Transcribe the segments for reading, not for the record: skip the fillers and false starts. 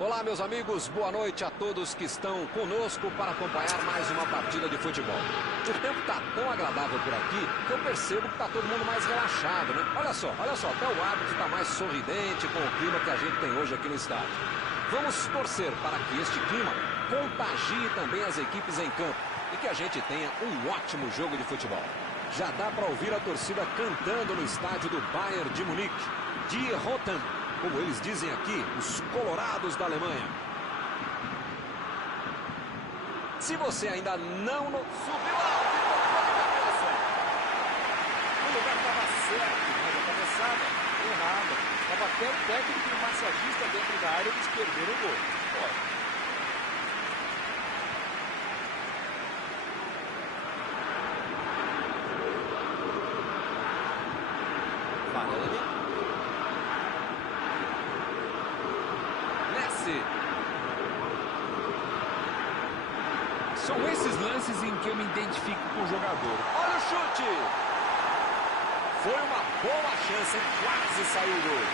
Olá, meus amigos, boa noite a todos que estão conosco para acompanhar mais uma partida de futebol. O tempo está tão agradável por aqui que eu percebo que está todo mundo mais relaxado, né? Olha só, até o árbitro está mais sorridente com o clima que a gente tem hoje aqui no estádio. Vamos torcer para que este clima contagie também as equipes em campo e que a gente tenha um ótimo jogo de futebol. Já dá para ouvir a torcida cantando no estádio do Bayern de Munique, Die Roten, como eles dizem aqui, os colorados da Alemanha. Se você ainda não... Subiu alto e tocou de cabeça. O lugar estava certo, mas a cabeçada errada. Estava até o técnico e o massagista dentro da área, eles perderam o gol. Pode. São esses lances em que eu me identifico com o jogador. Olha o chute! Foi uma boa chance, hein? Quase saiu o gol.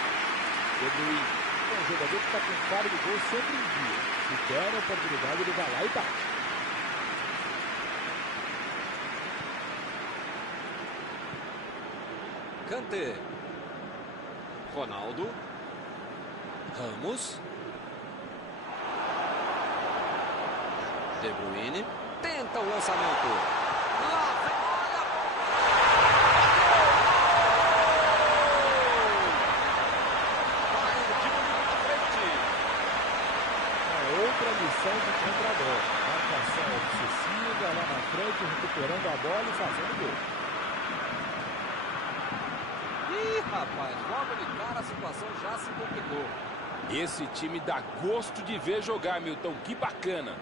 De Bruyne é um jogador que está com cara de gol sempre em dia. Se der a oportunidade, ele vai lá e bate. Kanté. Ronaldo. Ramos. De Bruyne. Tenta o lançamento. Lá vem, olha! Bayern de Munique na frente. É outra lição de contragol. Marcação obsessiva lá na frente, recuperando a bola e fazendo gol. Ih, rapaz, logo de cara a situação já se complicou. Esse time dá gosto de ver jogar, Milton. Que bacana.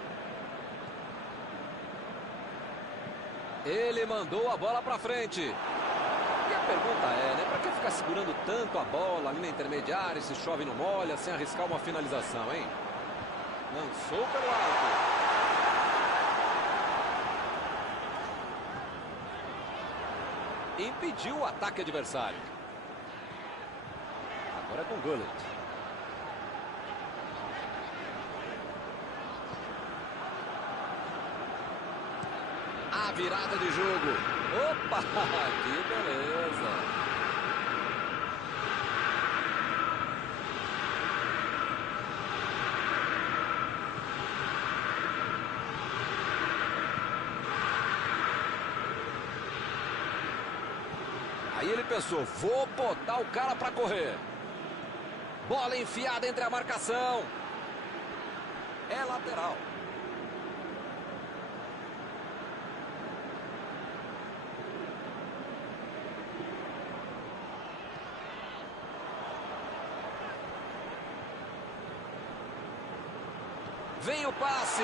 Ele mandou a bola pra frente. E a pergunta é, né? Pra que ficar segurando tanto a bola ali na intermediária, se chove não molha, sem arriscar uma finalização, hein? Lançou pelo alto. Impediu o ataque adversário. Agora é com Gullit. A virada de jogo. Opa, que beleza. Aí ele pensou, vou botar o cara para correr. Bola enfiada entre a marcação. É lateral. Vem o passe.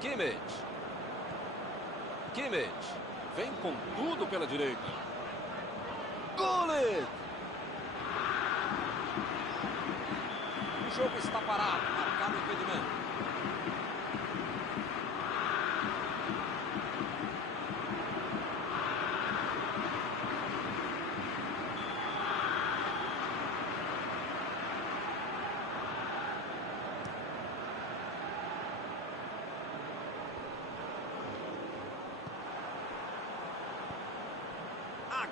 Kimmich. Vem com tudo pela direita. Gullit. O jogo está parado. Marcado o impedimento.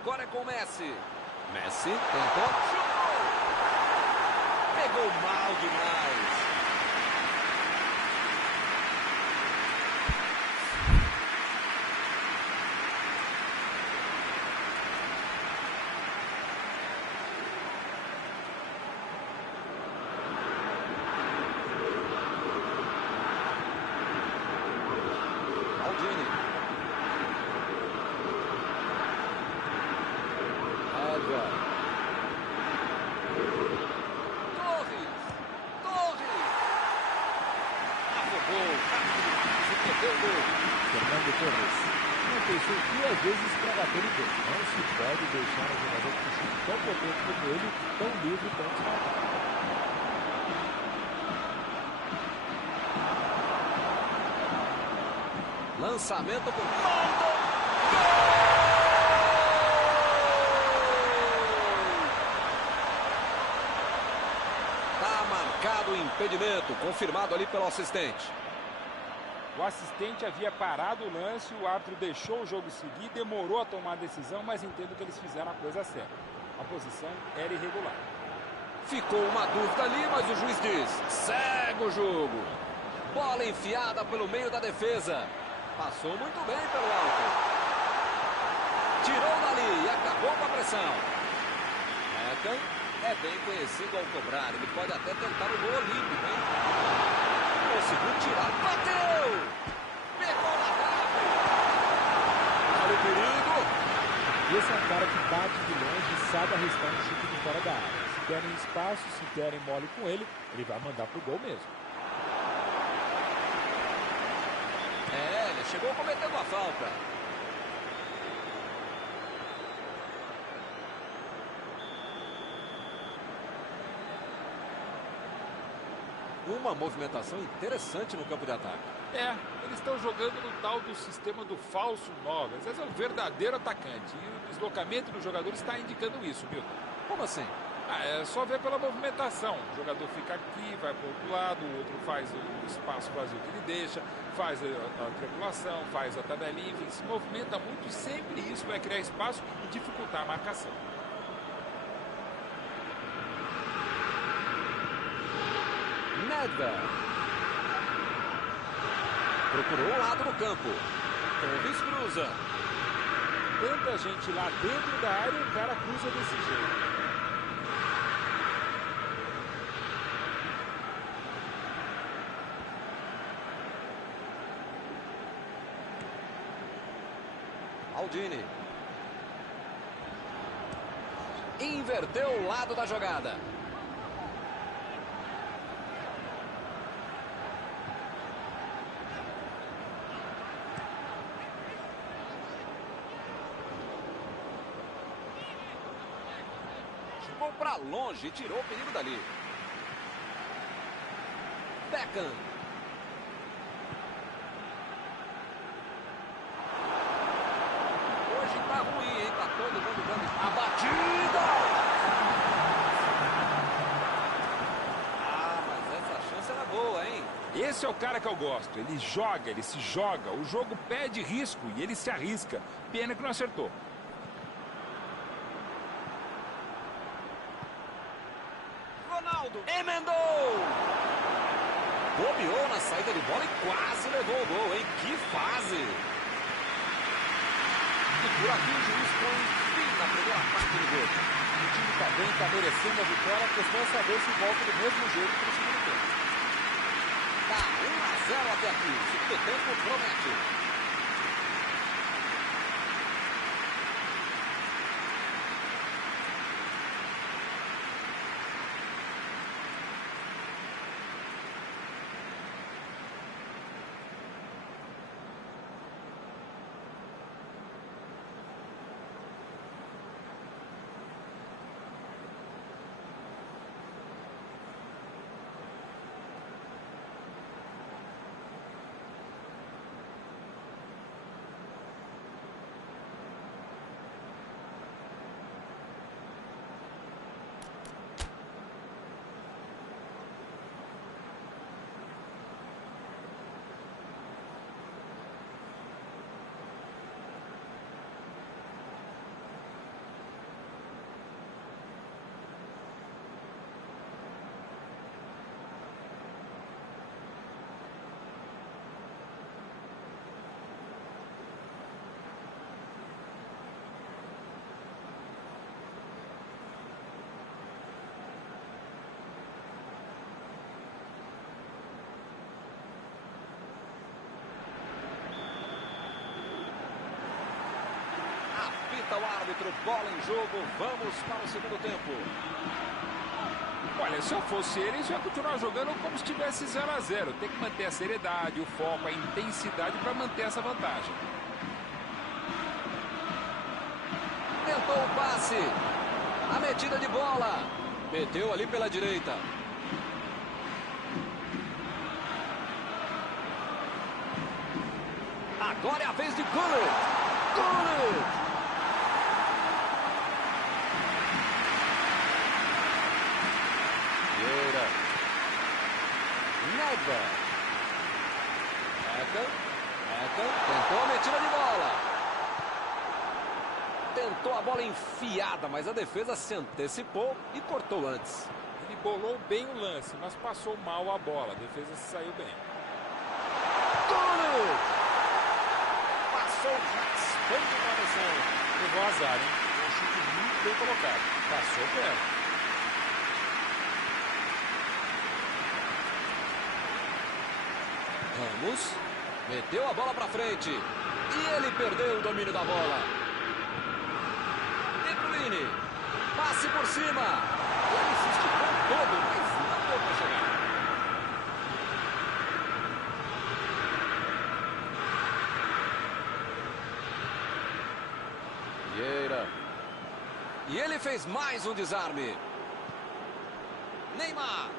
Agora é com o Messi. Messi tentou. Chutou. Pegou mal demais. Maldini. Fernando Torres não pensou duas vezes para bater o gol. Não se pode deixar um jogador com chute tão potente como ele, tão livre, tão desmarcado. Lançamento por... Gol! Impedimento, confirmado ali pelo assistente. O assistente havia parado o lance, o árbitro deixou o jogo seguir, demorou a tomar a decisão, mas entendo que eles fizeram a coisa certa. A posição era irregular. Ficou uma dúvida ali, mas o juiz diz: segue o jogo. Bola enfiada pelo meio da defesa. Passou muito bem pelo alto. Tirou dali e acabou com a pressão. Beckham é bem conhecido ao cobrar. Ele pode até tentar o gol olímpico, hein? Conseguiu tirar, bateu! Pegou na trave! Olha o perigo! Esse é um cara que bate de longe e sabe arriscar um chute de fora da área. Se querem espaço, se querem mole com ele, ele vai mandar pro gol mesmo. Ele chegou cometendo a falta. Uma movimentação interessante no campo de ataque. Eles estão jogando no tal do sistema do falso 9. Às vezes é o verdadeiro atacante. E o deslocamento do jogador está indicando isso, Milton. Como assim? É só ver pela movimentação. O jogador fica aqui, vai para o outro lado, o outro faz o espaço vazio que ele deixa, faz a triangulação, faz a tabelinha, enfim, se movimenta muito e sempre isso vai criar espaço e dificultar a marcação. Nedved procurou o lado do campo. Torres cruza. Tanta gente lá dentro da área e o cara cruza desse jeito. Maldini. Inverteu o lado da jogada. Jogou para longe e tirou o perigo dali. Beckham. Tá ruim, hein? Tá todo mundo dando a batida! Mas essa chance era boa, hein? Esse é o cara que eu gosto. Ele joga, ele se joga. O jogo pede risco e ele se arrisca. Pena que não acertou. Ronaldo emendou! Bobeou na saída de bola e quase levou o gol, hein? Que fase! E por aqui o juiz põe fim na primeira parte do jogo. O time está bem, está merecendo a vitória. A questão é saber se volta do mesmo jeito para o segundo tempo. Tá 1-0 até aqui. O segundo tempo promete. Apita o árbitro, bola em jogo, vamos para o segundo tempo. Olha, se eu fosse eles, eu ia continuar jogando como se estivesse 0-0. Tem que manter a seriedade, o foco, a intensidade para manter essa vantagem. Tentou o passe. A metida de bola. Meteu ali pela direita. Agora é a vez de Gullit. Gullit. Edvard. Beckham tentou a metida de bola. Tentou a bola enfiada, mas a defesa se antecipou e cortou antes. Ele bolou bem o lance, mas passou mal a bola. A defesa se saiu bem. Gol! Passou raspando a travessão. Levou azar, hein? Foi um chute muito bem colocado. Passou perto. Ramos meteu a bola pra frente. E ele perdeu o domínio da bola. De Bruyne. Passe por cima. Ele se esticou todo, mas não deu pra chegar. Vieira. E ele fez mais um desarme. Neymar.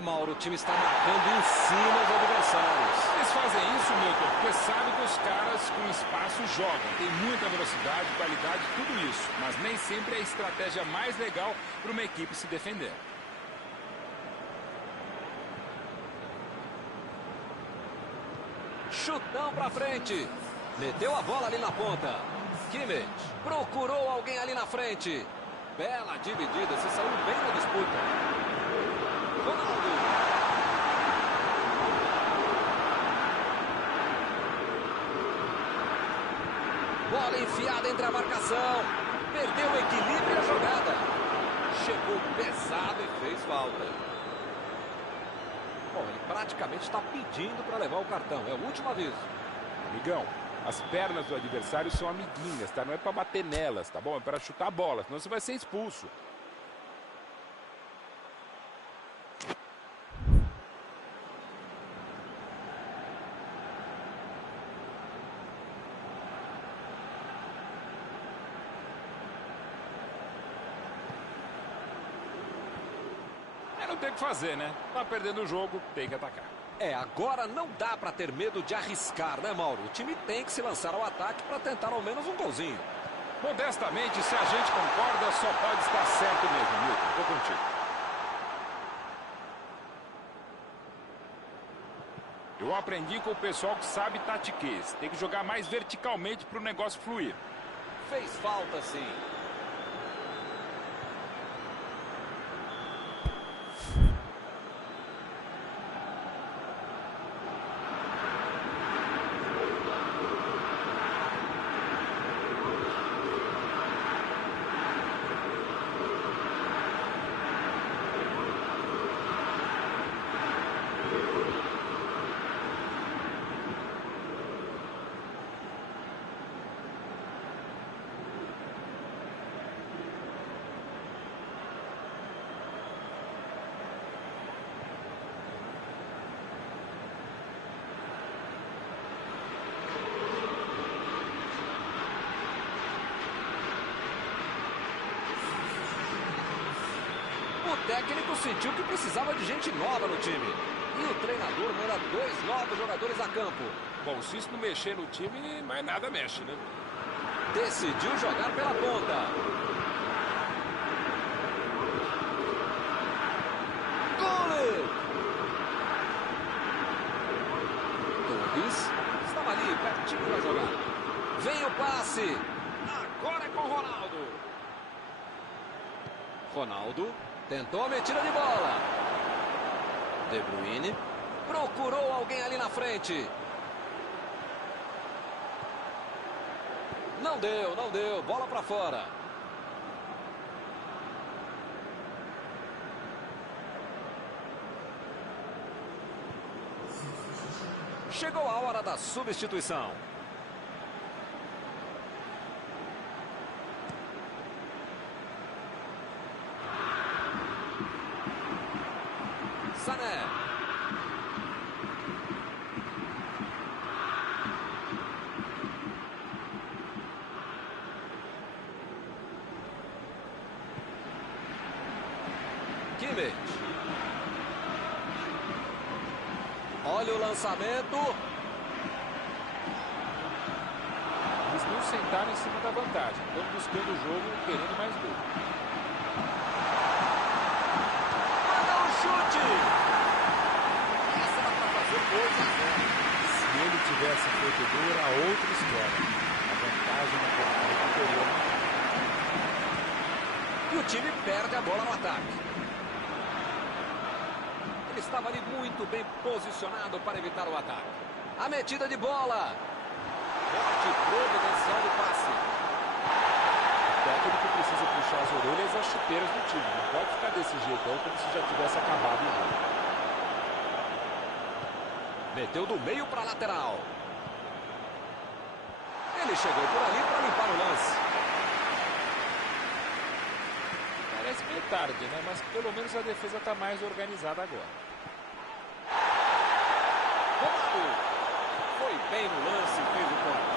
Mauro, o time está marcando em cima dos adversários. Eles fazem isso, Milton, porque sabem que os caras com espaço jogam. Tem muita velocidade, qualidade, tudo isso. Mas nem sempre é a estratégia mais legal para uma equipe se defender. Chutão pra frente. Meteu a bola ali na ponta. Kimmich procurou alguém ali na frente. Bela dividida, se saiu bem na disputa. Ronaldo. Bola enfiada entre a marcação. Perdeu o equilíbrio e a jogada. Chegou pesado e fez falta. Bom, ele praticamente está pedindo para levar o cartão. É o último aviso. Amigão, as pernas do adversário são amiguinhas, tá? Não é para bater nelas, tá bom? É para chutar a bola, senão você vai ser expulso. Não tem o que fazer, né? Tá perdendo o jogo, tem que atacar. Agora não dá para ter medo de arriscar, né, Mauro? O time tem que se lançar ao ataque para tentar ao menos um golzinho. Modestamente, se a gente concorda, só pode estar certo mesmo, Milton. Tô contigo. Eu aprendi com o pessoal que sabe tatiquês. Tem que jogar mais verticalmente para o negócio fluir. Fez falta, sim. O técnico sentiu que precisava de gente nova no time. E o treinador manda 2 novos jogadores a campo. Bom, se isso não mexer no time, mais nada mexe, né? Decidiu jogar pela ponta. Gol! Torres estava ali, pertinho da jogada. Vem o passe. Agora é com o Ronaldo. Ronaldo tentou a metida de bola. De Bruyne procurou alguém ali na frente. Não deu, não deu. Bola para fora. Chegou a hora da substituição. Sané. Kimmich. Olha o lançamento. Eles não sentaram em cima da vantagem. Estão buscando o jogo, querendo mais gol. Se ele tivesse feito gol, era outra história. A vantagem na contagem anterior. E o time perde a bola no ataque. Ele estava ali muito bem posicionado para evitar o ataque. A metida de bola. Forte providencial do passe. O técnico precisa puxar as orelhas e as chuteiras do time. Não pode ficar desse jeito aí como se já tivesse acabado o jogo. Meteu do meio para a lateral. Ele chegou por ali para limpar o lance. Parece meio tarde, né? Mas pelo menos a defesa está mais organizada agora. Romário foi bem no lance e fez o ponto.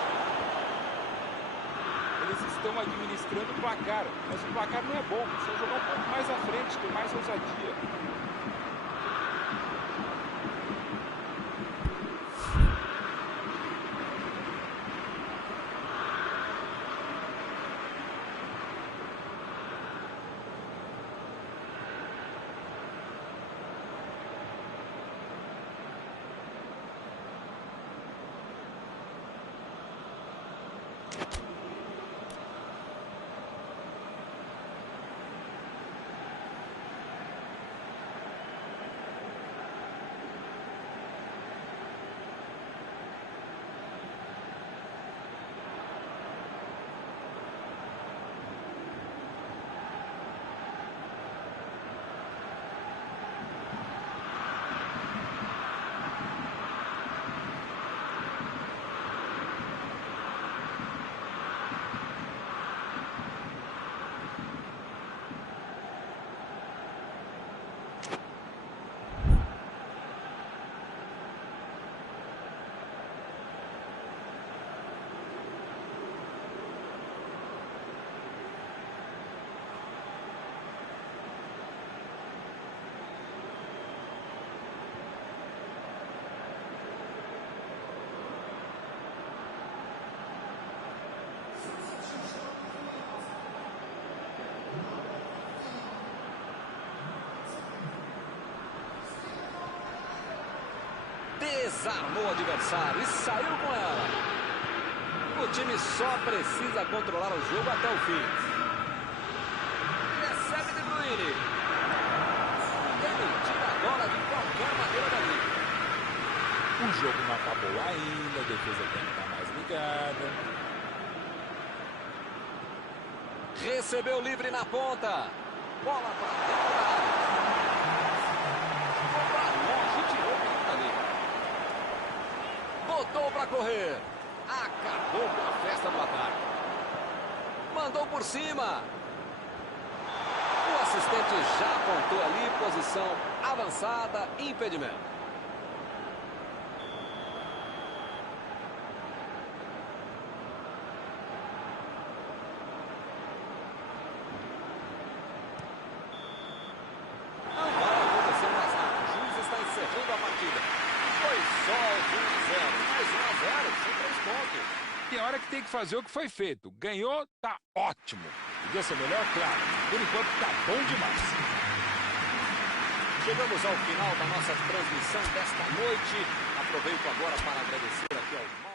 Eles estão administrando o placar, mas o placar não é bom. Precisa jogar um pouco mais à frente, ter mais ousadia. Desarmou o adversário e saiu com ela. O time só precisa controlar o jogo até o fim. Recebe De Bruyne. Ele tira a bola de qualquer maneira dali. O jogo não acabou ainda, a defesa tem que estar mais ligada. Recebeu livre na ponta. Bola para dentro da área. Ficou para longe, tirou bem dali. Botou para correr. Acabou com a festa do ataque. Mandou por cima. O assistente já apontou ali, posição avançada, impedimento. Não vai acontecer mais nada. O juiz está encerrando a partida. Foi só o 1-0, mais 1-0, sem 3 pontos. Tem hora que tem que fazer o que foi feito. Ganhou, tá ótimo. Podia ser melhor, claro. Por enquanto tá bom demais. Chegamos ao final da nossa transmissão desta noite. Aproveito agora para agradecer aqui ao Mauro.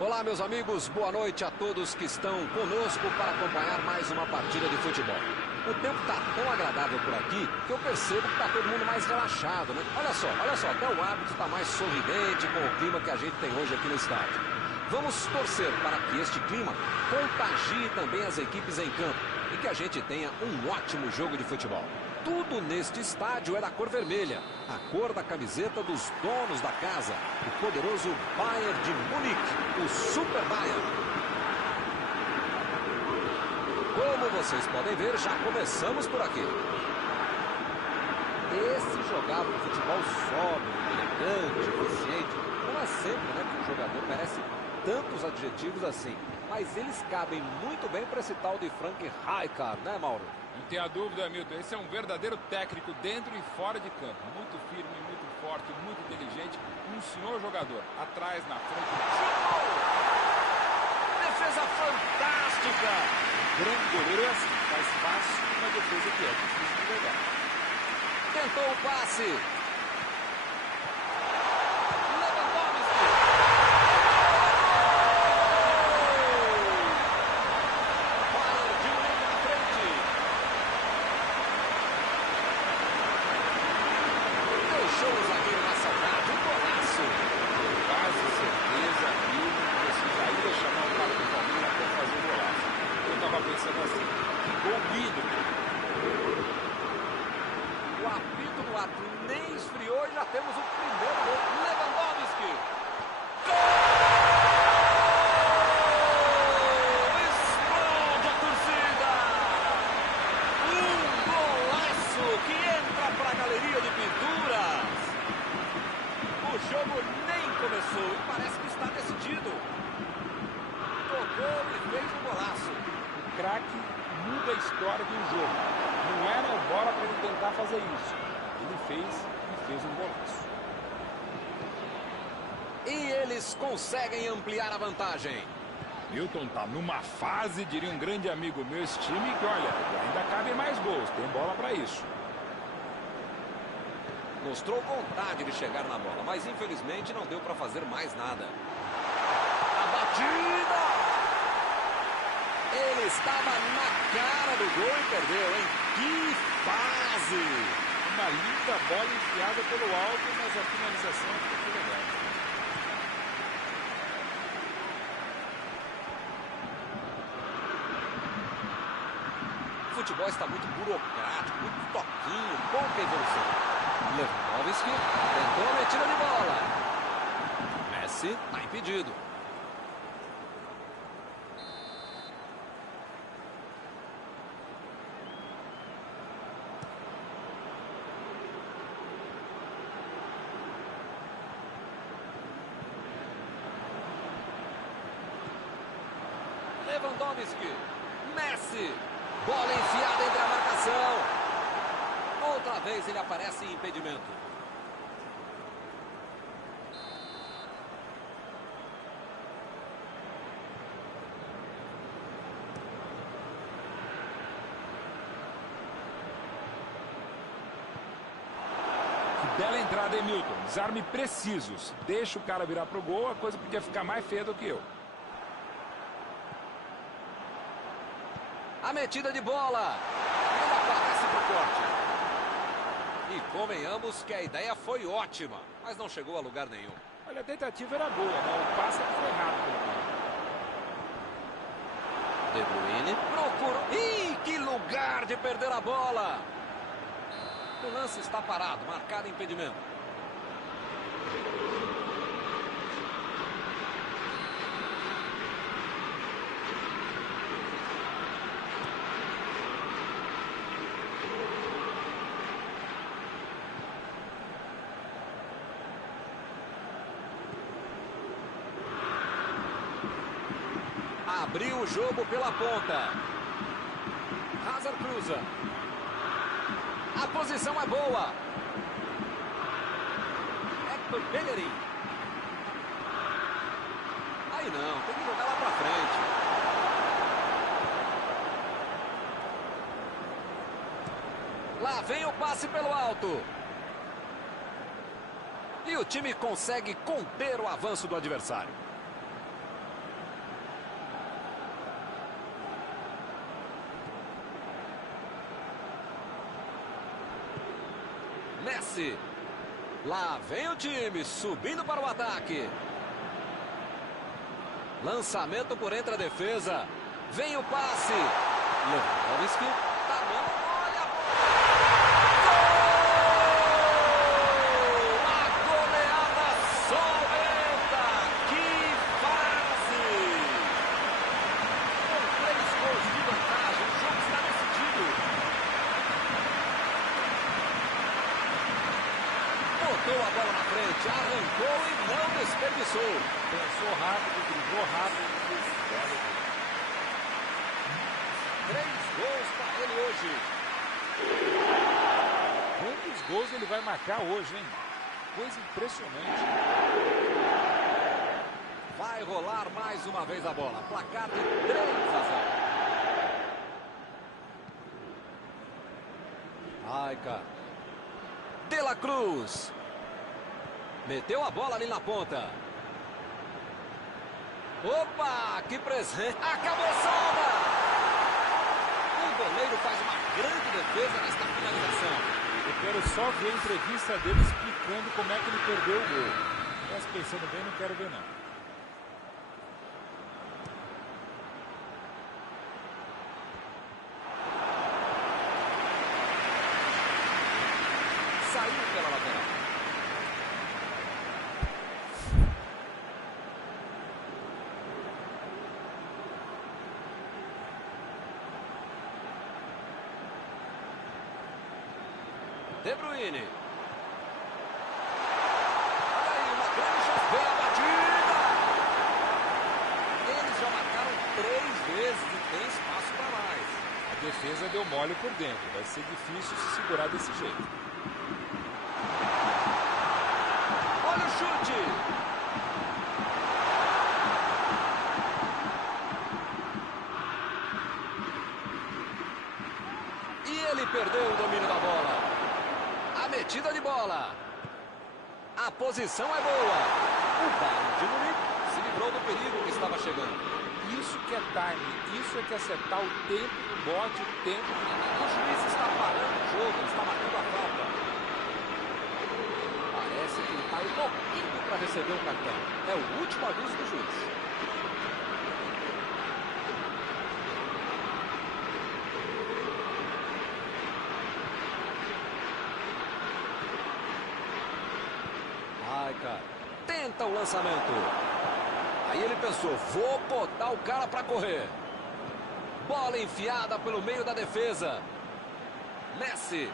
Olá, meus amigos, boa noite a todos que estão conosco para acompanhar mais uma partida de futebol. O tempo está tão agradável por aqui que eu percebo que está todo mundo mais relaxado, né? Olha só, até o árbitro está mais sorridente com o clima que a gente tem hoje aqui no estádio. Vamos torcer para que este clima contagie também as equipes em campo e que a gente tenha um ótimo jogo de futebol. Tudo neste estádio é da cor vermelha, a cor da camiseta dos donos da casa, o poderoso Bayern de Munique, o Super Bayern. Como vocês podem ver, já começamos por aqui. Esse jogava um futebol sóbrio, elegante, eficiente. Não é sempre, né, que o jogador merece tantos adjetivos assim, mas eles cabem muito bem para esse tal de Frank Rijkaard, né, Mauro? Não tenha dúvida, Milton. Esse é um verdadeiro técnico dentro e fora de campo. Muito firme, muito forte, muito inteligente. Um senhor jogador. Atrás, na frente. Defesa fantástica! Grande goleiro é assim, faz fácil uma defesa que é difícil de pegar. Tentou o passe. O apito do ato nem esfriou e já temos o primeiro gol. Lewandowski. Gol! Explode a torcida! Um golaço que entra para a galeria de pinturas. O jogo nem começou e parece que está decidido. Tocou e fez um golaço. O craque muda a história de um jogo. Não era bola para ele tentar fazer isso. Ele fez um golaço. E eles conseguem ampliar a vantagem. Milton tá numa fase, diria um grande amigo meu, esse time, que olha, ainda cabem mais gols, tem bola para isso. Mostrou vontade de chegar na bola, mas infelizmente não deu para fazer mais nada. A batida! Ele estava na cara do gol e perdeu, hein? Que fase! Uma linda bola enfiada pelo alto, mas a finalização foi legal. O futebol está muito burocrático, muito toquinho, pouca evolução. Lewandowski tentou a metida de bola. Messi está impedido. Lewandowski, Messi, bola enfiada entre a marcação. Outra vez ele aparece em impedimento. Que bela entrada, hein, Milton? Desarme precisos. Deixa o cara virar pro gol, a coisa podia ficar mais feia do que eu. A metida de bola. Ele aparece pro corte. E convenhamos que a ideia foi ótima, mas não chegou a lugar nenhum. Olha, a tentativa era boa, mas o passe foi errado pelo cara. De Bruyne procurou. Ih, que lugar de perder a bola. O lance está parado, marcado impedimento. Abriu o jogo pela ponta. Hazard cruza. A posição é boa. Hector Bellerin. Aí não, tem que jogar lá pra frente. Lá vem o passe pelo alto. E o time consegue conter o avanço do adversário. Messi. Lá vem o time, subindo para o ataque. Lançamento por entre a defesa. Vem o passe. Lewandowski tá dando. Olha a bola. A goleada solenta. Que fase! Com 3 gols de vantagem, o jogo está decidido. Botou a bola na frente, arrancou e não desperdiçou. Pensou rápido, driblou rápido e fez belo gol. 3 gols para ele hoje. Quantos gols ele vai marcar hoje, hein? Coisa impressionante. Vai rolar mais uma vez a bola. Placar de 3-0. Ai, cara. De La Cruz. Meteu a bola ali na ponta. Opa, que presente. A cabeçada. O goleiro faz uma grande defesa nesta finalização. Eu quero só ver a entrevista dele explicando como é que ele perdeu o gol. Mas pensando bem, não quero ver não. Saiu pela lateral. De Bruyne. Olha aí, uma grande chance. Vem a batida. Eles já marcaram 3 vezes e tem espaço para mais. A defesa deu mole por dentro. Vai ser difícil se segurar desse jeito. Olha o chute. E ele perdeu o domínio da bola. A metida de bola. A posição é boa. O Bayern de Munique se livrou do perigo que estava chegando. Isso que é time. Isso é que é acertar o tempo do bote, o tempo. O juiz está parando o jogo, ele está marcando a falta. Parece que ele está um pouquinho para receber o cartão. É o último aviso do juiz. Ai, cara. Tenta o lançamento. Aí ele pensou, vou botar o cara para correr. Bola enfiada pelo meio da defesa. Messi.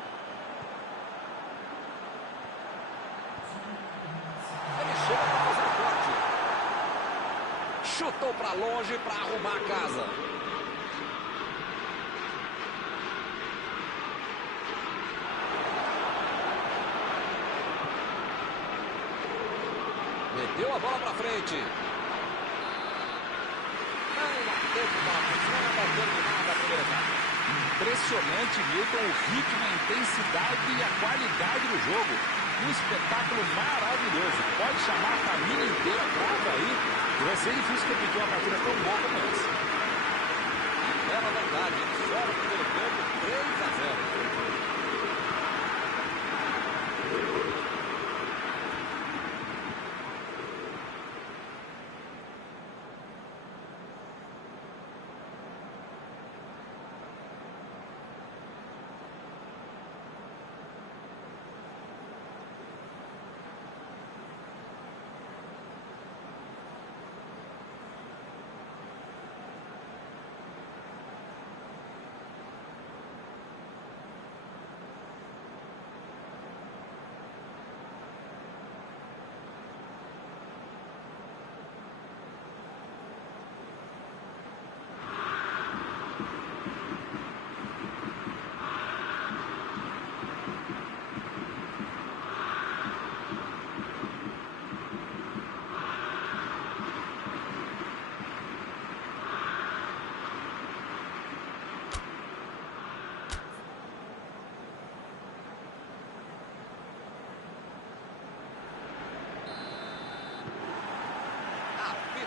Ele chega para fazer o corte. Chutou para longe para arrumar a casa. Meteu a bola para frente. Não teve uma terminada a primeira etapa. Impressionante, Milton, o ritmo, a intensidade e a qualidade do jogo. Um espetáculo maravilhoso. Pode chamar a família inteira, grava aí. E vai ser difícil repetir uma partida tão boa como essa. Bela vantagem. Só no primeiro tempo, 3-0.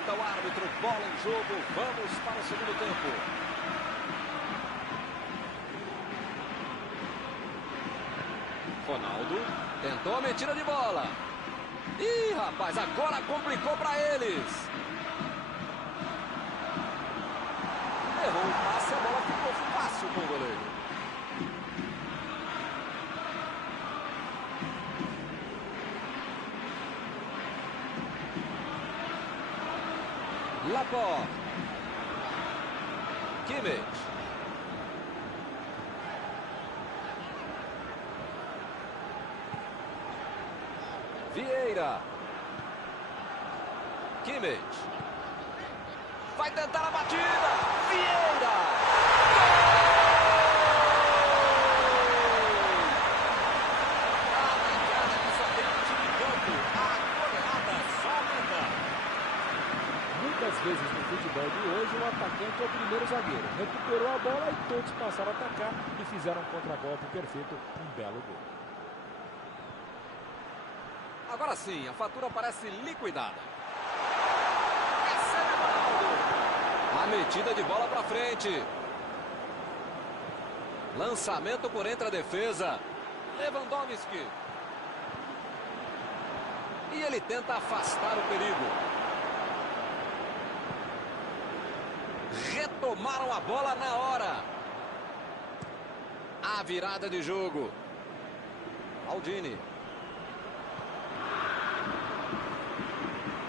O árbitro, bola em jogo, vamos para o segundo tempo. Ronaldo tentou a metida de bola. Ih, rapaz, agora complicou para eles. Errou um passe, a bola ficou fácil com o goleiro. Laporte. Kimmich. Vieira. Kimmich. Vai tentar a batida. Vieira. Ah, cara, que só tem um time em campo. A goleada só aumenta. Muitas vezes no futebol de hoje o atacante é o primeiro zagueiro. Recuperou a bola e todos passaram a atacar e fizeram um contragolpe perfeito, um belo gol. Agora sim, a fatura parece liquidada. Recebe Ronaldo. A metida de bola para frente. Lançamento por entre a defesa. Lewandowski. E ele tenta afastar o perigo. Retomaram a bola na hora. A virada de jogo. Maldini.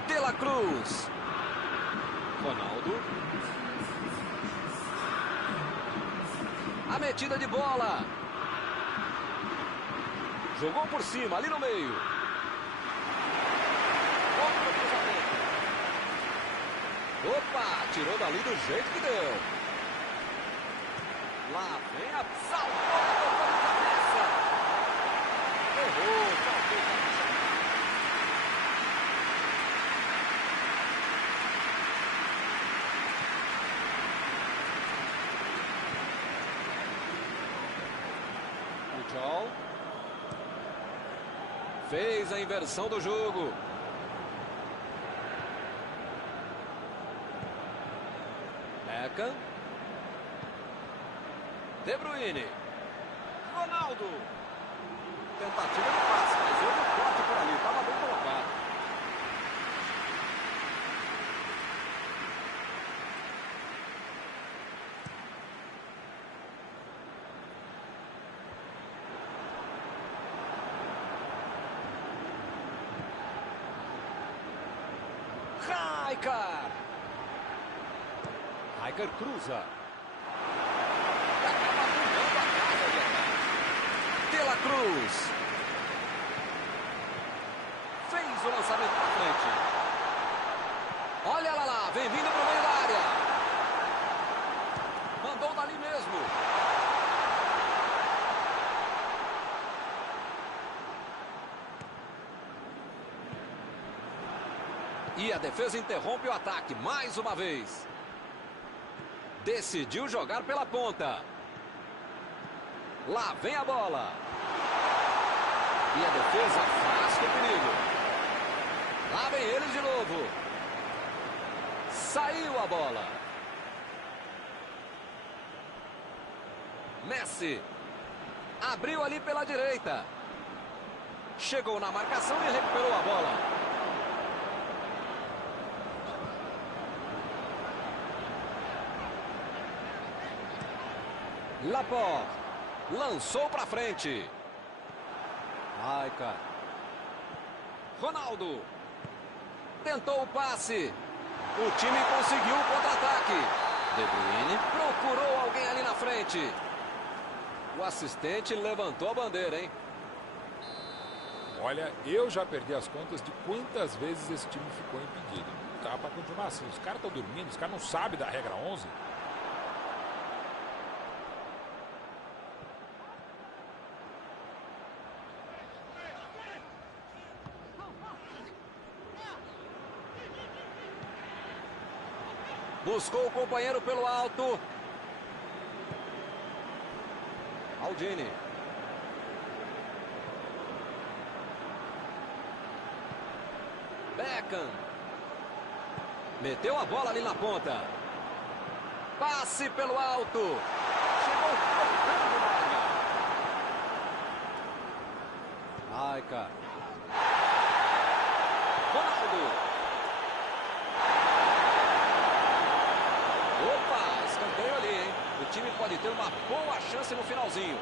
De La Cruz. Ronaldo. A metida de bola. Jogou por cima, ali no meio. Outro cruzamento. Opa, tirou dali do jeito que deu. Lá vem a saltou de cabeça. Errou, saltou de cabeça. Fez a inversão do jogo. Beckham. De Bruyne. Ronaldo. Tentativa de passe, mas houve um corte por ali. Estava bem colocado. Raikar cruza. E acaba arrumando a casa de ataque. De La Cruz. Fez o lançamento para frente. Olha lá, vem vindo para o meio da área. Mandou dali mesmo. E a defesa interrompe o ataque mais uma vez. Decidiu jogar pela ponta. Lá vem a bola. E a defesa afasta o perigo. Lá vem eles de novo. Saiu a bola. Messi. Abriu ali pela direita. Chegou na marcação e recuperou a bola. Laporte. Lançou para frente. Raikar. Ronaldo. Tentou o passe. O time conseguiu o contra-ataque. De Bruyne procurou alguém ali na frente. O assistente levantou a bandeira, hein? Olha, eu já perdi as contas de quantas vezes esse time ficou impedido. Não dá para continuar assim. Os caras estão dormindo, os caras não sabem da regra 11. Buscou o companheiro pelo alto. Maldini. Beckham. Meteu a bola ali na ponta. Passe pelo alto. Chegou tocando na área. Ai, cara. Ronaldo. Opa, escanteio ali, hein? O time pode ter uma boa chance no finalzinho.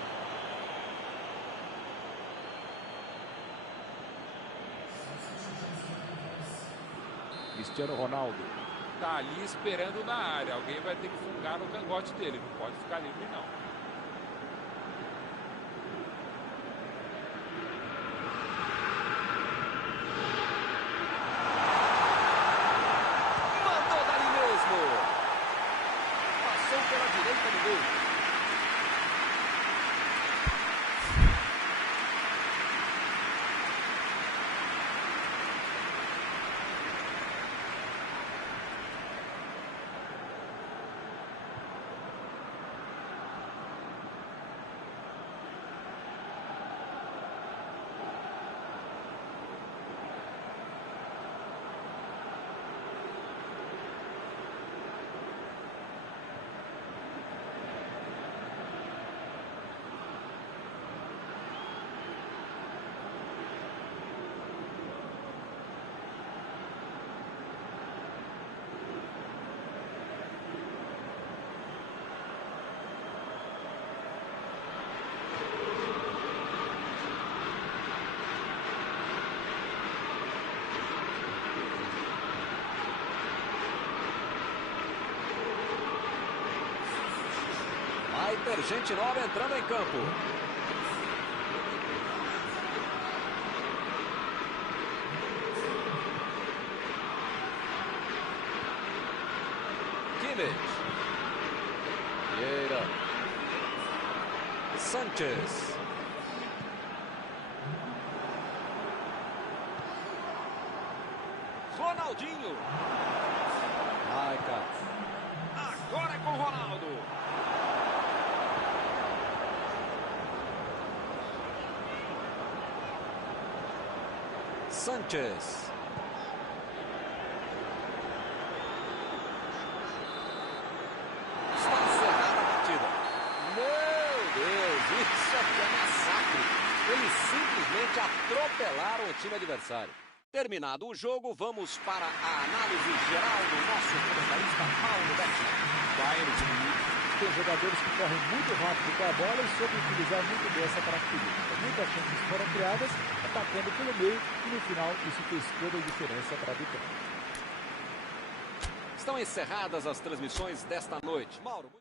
Cristiano Ronaldo. Tá ali esperando na área. Alguém vai ter que fungar no cangote dele. Não pode ficar livre, não. Mandou dali mesmo. Passou pela direita do gol. Vai ter gente nova entrando em campo. Kimmich. Vieira. Sanchez. Ronaldinho. Ai, cara. Agora é com o Ronaldo. Sanchez. Está encerrada a partida. Meu Deus, isso aqui é massacre. Eles simplesmente atropelaram o time adversário. Terminado o jogo, vamos para a análise geral do nosso comentarista Paulo Betti. Bayern de Munique tem jogadores que correm muito rápido com a bola e soube utilizar muito bem essa característica. Muitas chances foram criadas, atacando pelo meio e no final isso fez toda a diferença para a vitória. Estão encerradas as transmissões desta noite. Mauro.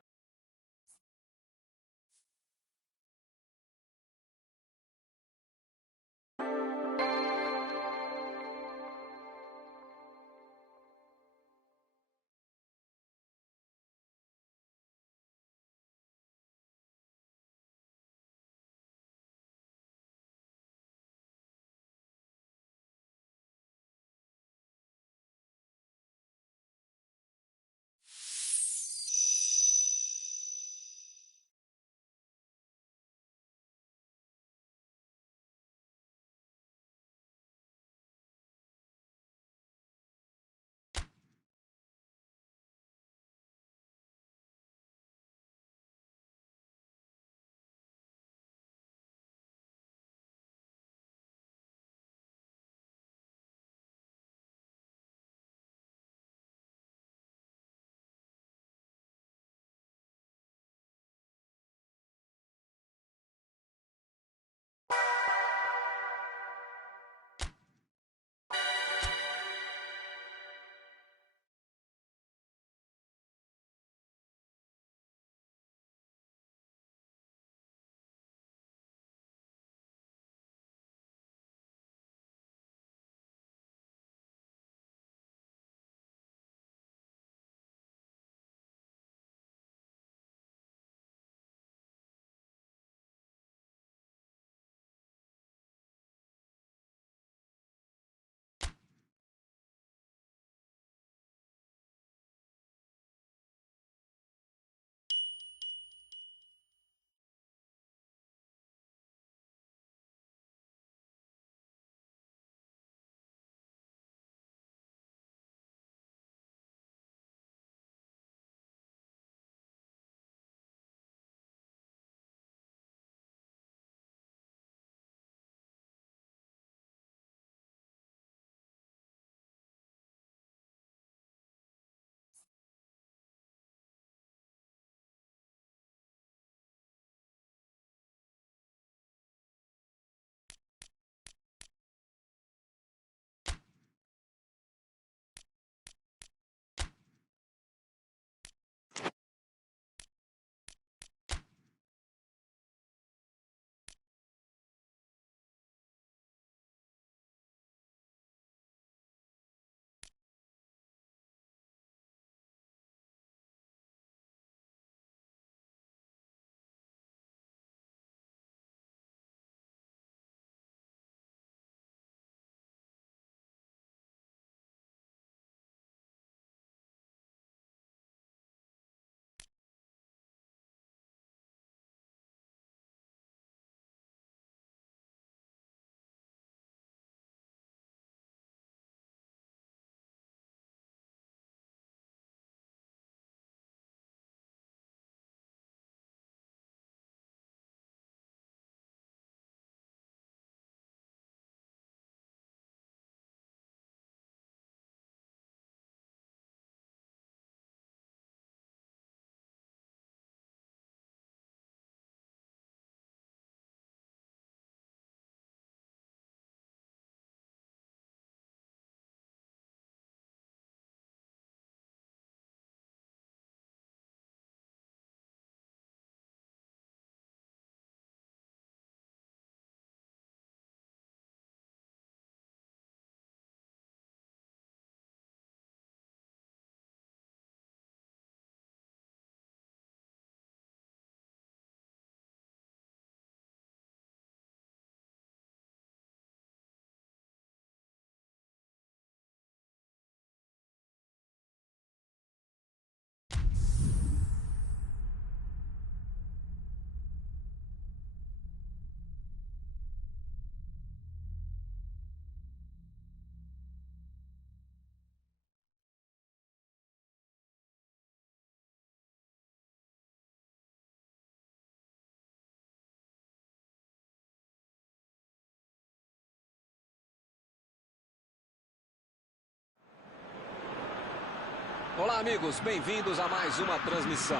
Olá, amigos, bem-vindos a mais uma transmissão.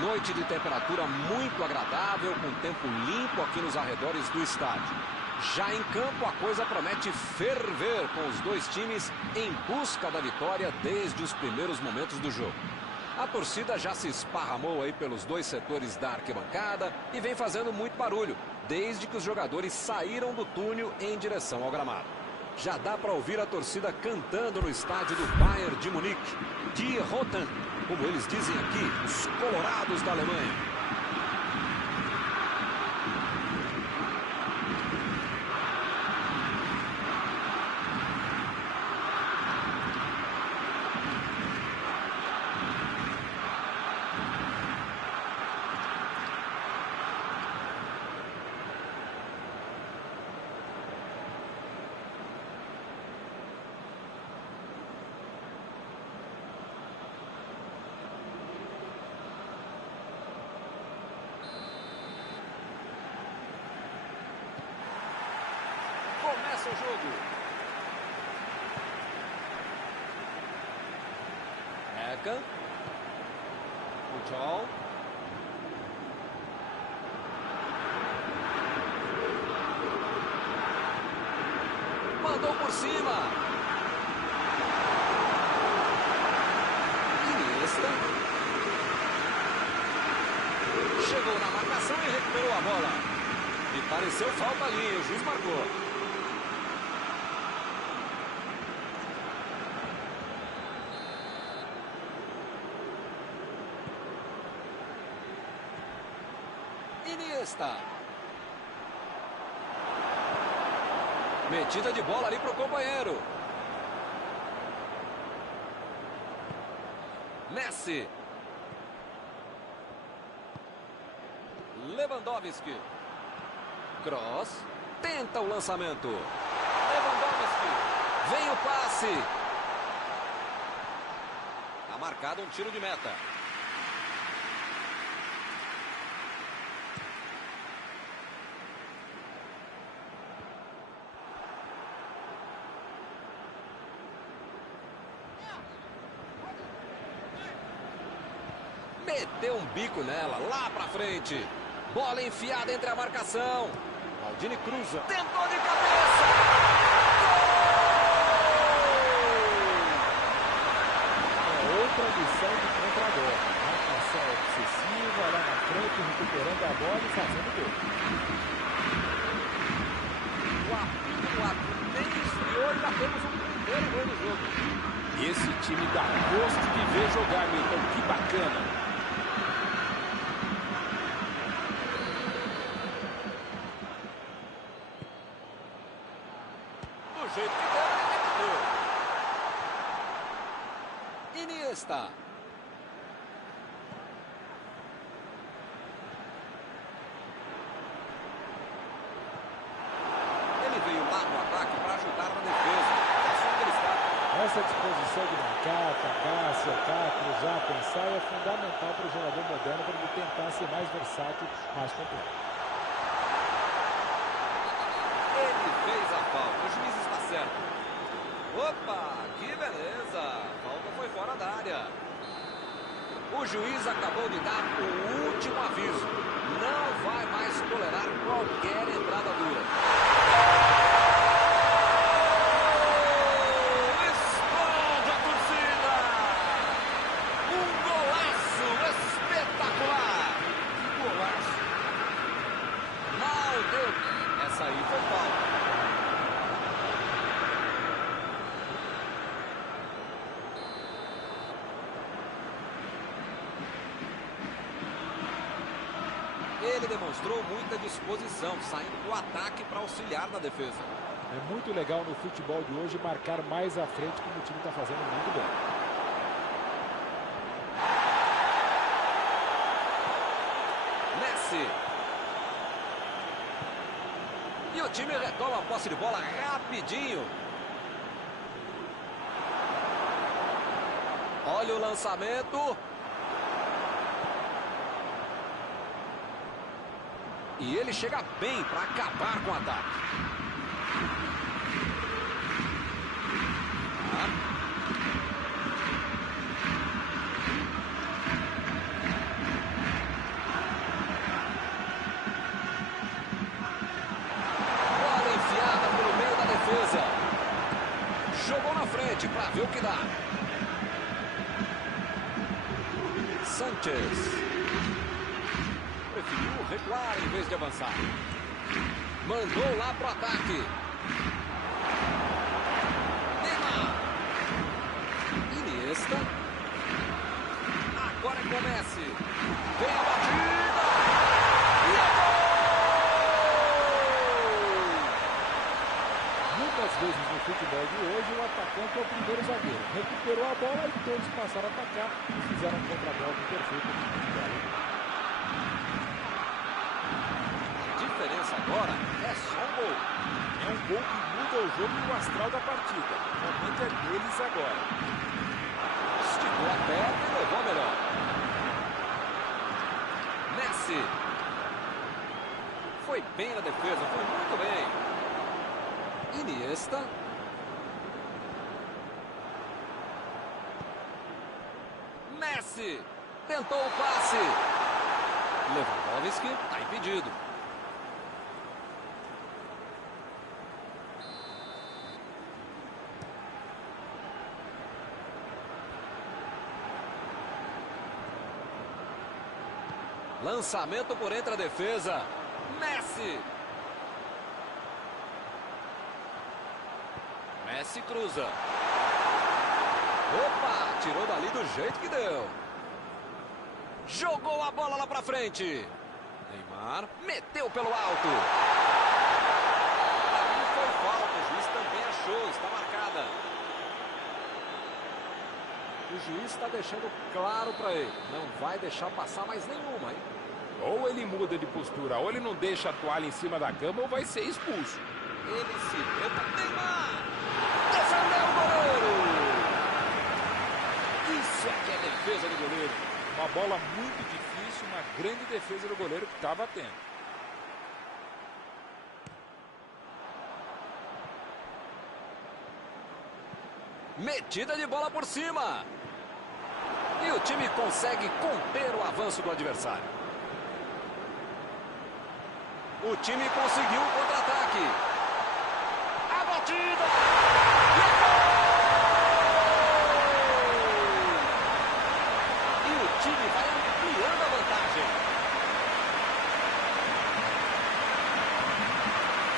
Noite de temperatura muito agradável, com tempo limpo aqui nos arredores do estádio. Já em campo, a coisa promete ferver, com os dois times em busca da vitória desde os primeiros momentos do jogo. A torcida já se esparramou aí pelos dois setores da arquibancada e vem fazendo muito barulho, desde que os jogadores saíram do túnel em direção ao gramado. Já dá para ouvir a torcida cantando no estádio do Bayern de Munique, Die Roten, como eles dizem aqui, os colorados da Alemanha. Começa o jogo. Eka. Pujol. Mandou por cima. Iniesta. Chegou na marcação e recuperou a bola. E pareceu falta ali, o juiz marcou. Iniesta. Metida de bola ali para o companheiro. Messi. Lewandowski. Kroos. Tenta o lançamento. Lewandowski. Vem o passe. Tá marcado um tiro de meta. Meteu um bico nela, lá pra frente. Bola enfiada entre a marcação. Maldini cruza. Tentou de cabeça. É outra lição de contra-gol. Marcação obsessiva, lá na frente, recuperando a bola e fazendo gol. O apito nem esfriou e já temos um primeiro gol no jogo. Esse time dá gosto de ver jogar, Milton. Que bacana. Do jeito que deu, ele deu. Iniesta. Ele veio lá no ataque para ajudar na defesa. É assim que ele está. Essa disposição de marcar, atacar, acertar, cruzar, pensar é fundamental para o jogador moderno para ele tentar ser mais versátil, mais completo. Ele fez a falta, o juiz está certo. Opa, que beleza! A falta foi fora da área. O juiz acabou de dar o último aviso. Não vai mais tolerar qualquer entrada dura. Essa aí foi falta. Ele demonstrou muita disposição, saindo do ataque para auxiliar na defesa. É muito legal no futebol de hoje marcar mais à frente, como o time está fazendo muito bem. Messi. E o time retoma a posse de bola rapidinho. Olha o lançamento. E ele chega bem para acabar com o ataque. Sanchez. Preferiu recuar em vez de avançar. Mandou lá pro ataque. Neymar. Iniesta. Agora é com Messi. Vem a batida. E é gol! Muitas vezes no futebol de hoje o atacante é o primeiro zagueiro. Recuperou a bola e todos passaram a atacar e fizeram um contra-golpe perfeito. A diferença agora é só um gol. É um gol que muda o jogo e o astral da partida. O momento é deles agora. Esticou a perna e levou a melhor. Messi. Foi bem na defesa, foi muito bem. Iniesta. Messi. Tentou o passe. Lewandowski está impedido. Lançamento por entre a defesa. Messi. Messi cruza. Opa, tirou dali do jeito que deu. Jogou a bola lá pra frente. Neymar meteu pelo alto. Ali foi falta, o juiz também achou, está marcada. O juiz está deixando claro para ele. Não vai deixar passar mais nenhuma, hein? Ou ele muda de postura, ou ele não deixa a toalha em cima da cama, ou vai ser expulso. Ele se meta. Neymar. Defendeu o goleiro. Isso aqui é defesa do goleiro. Uma bola muito difícil, uma grande defesa do goleiro que estava atento. Metida de bola por cima. E o time consegue conter o avanço do adversário. O time conseguiu o contra-ataque. A batida. E é gol! E o time vai ampliando a vantagem.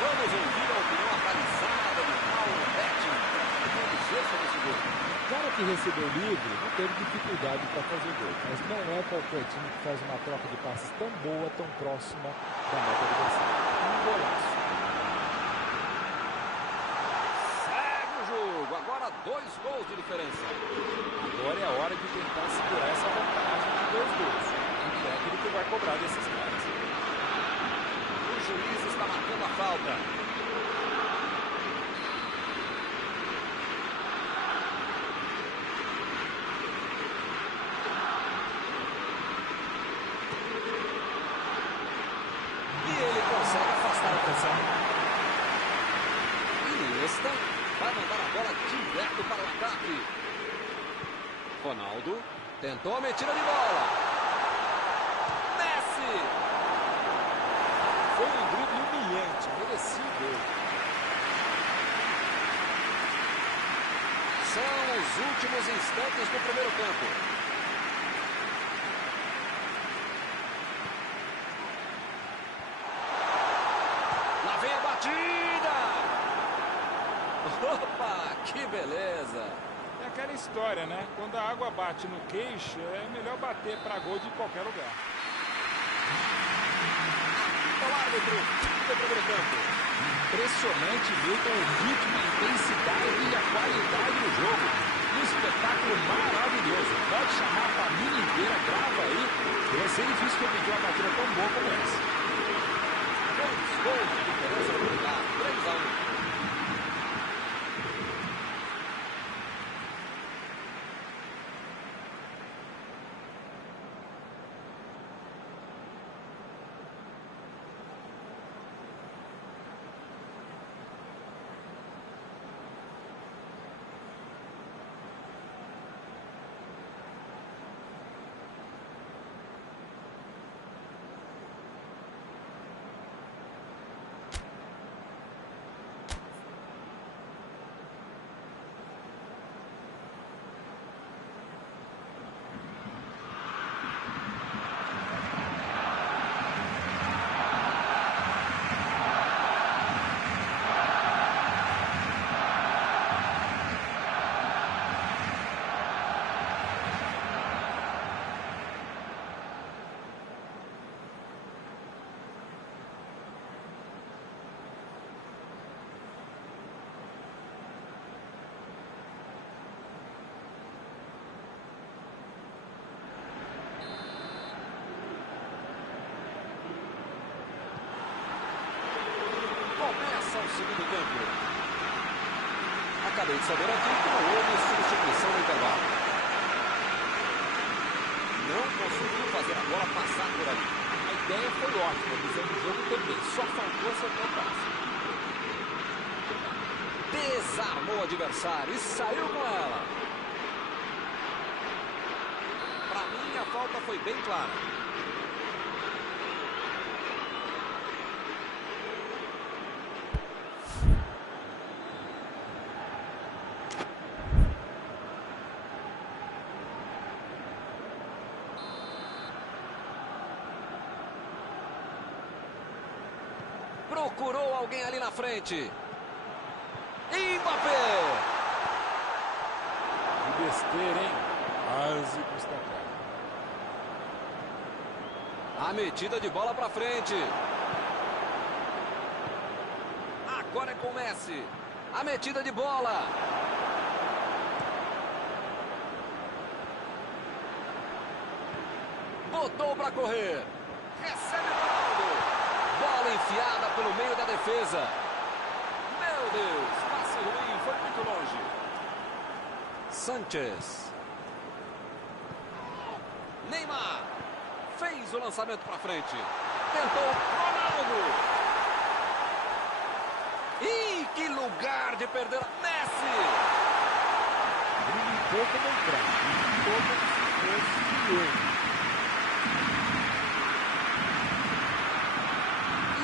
Vamos ouvir a opinião atualizada de Paulo Betti. O que tem a dizer sobre esse gol? O cara que recebeu livre não teve dificuldade para fazer gol, mas não é qualquer time que faz uma troca de passes tão boa, tão próxima da meta adversária. Um golaço. Segue o jogo, agora 2 gols de diferença. Agora é a hora de tentar segurar essa vantagem de 2 gols. O técnico vai cobrar desses caras. O juiz está marcando a falta. Iniesta vai mandar a bola direto para o ataque. Ronaldo tentou a metida de bola. Messi. Foi um drible humilhante, merecia o gol. São os últimos instantes do primeiro tempo. Lá vem a batida. Opa, que beleza! É aquela história, né? Quando a água bate no queixo, é melhor bater para gol de qualquer lugar. O árbitro do primeiro tempo. Impressionante, Milton, o ritmo, a intensidade e a qualidade do jogo. Um espetáculo maravilhoso. Pode chamar a família inteira, grava aí. Vai ser difícil repetir uma partida tão boa como essa. 2 gols de diferença no lugar. 3-1. do campo. Acabei de saber aqui que não houve substituição no intervalo. Não conseguiu fazer a bola passar por ali. A ideia foi ótima, a visão do jogo também. Só faltou acertar o passe. Desarmou o adversário e saiu com ela. Para mim, a falta foi bem clara. Procurou alguém ali na frente. Mbappé! Que besteira, hein? Quase custa caro. A metida de bola para frente. Agora é com o Messi. A metida de bola. Botou para correr. Recebe o Ronaldo. Bola enfiada pelo meio da defesa. Meu Deus, passe ruim, foi muito longe. Sanchez. Neymar. Fez o lançamento para frente. Tentou Ronaldo. Ih, que lugar de perder a Messi. Brincou como um craque. Brincou como se fosse eu.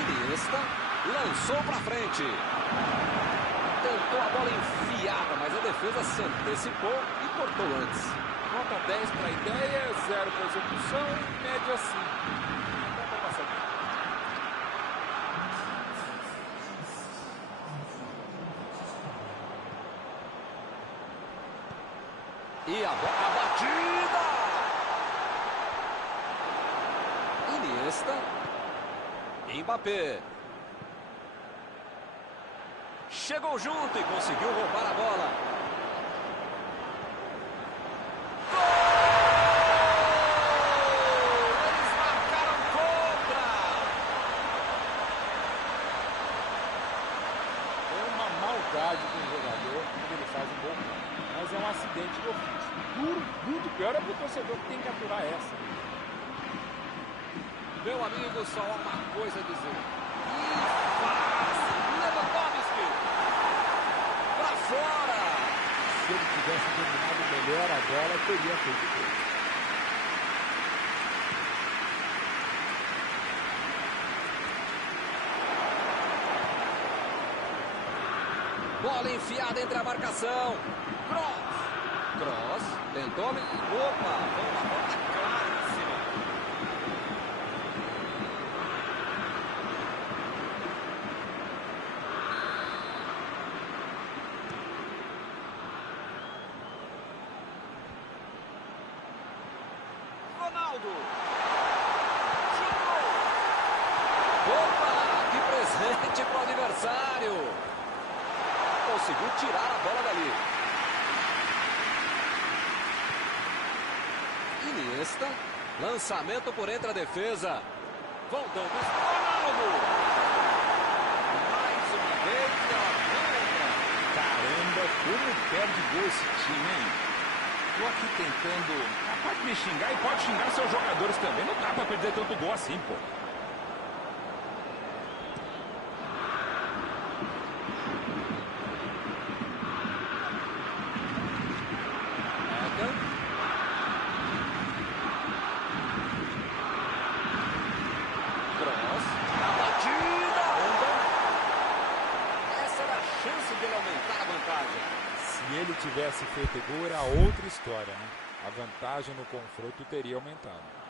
Iniesta lançou para frente. Tentou a bola enfiada, mas a defesa se antecipou e cortou antes. Nota 10 para a ideia, 0 para a execução, média 5. Dá para passar aqui. E a bola batida. Iniesta. Mbappé. Chegou junto e conseguiu roubar a bola. Gol! Eles marcaram contra. É uma maldade do jogador quando ele faz um gol. Mas é um acidente de ofício. Duro, muito pior é pro torcedor que tem que aturar essa. Meu amigo, só há uma coisa a dizer. Lewandowski. Pra fora. Se ele tivesse dominado melhor a bola, teria feito gol. Bola enfiada entre a marcação. Cross. Tentou. Opa, foi uma bola clássica. Ronaldo. Chutou. Opa, que presente para o adversário. Conseguiu tirar a bola dali. Iniesta. Lançamento por entre a defesa. Voltando. Ronaldo. Mais uma vez ela ganha. Caramba, como perde gol esse time, hein? Tô aqui tentando... Pode me xingar e pode xingar seus jogadores também. Não dá pra perder tanto gol assim, pô. Cross. A batida. Essa era a chance de ele aumentar a vantagem. Se ele tivesse feito gol, era outra história, né? A vantagem no confronto teria aumentado.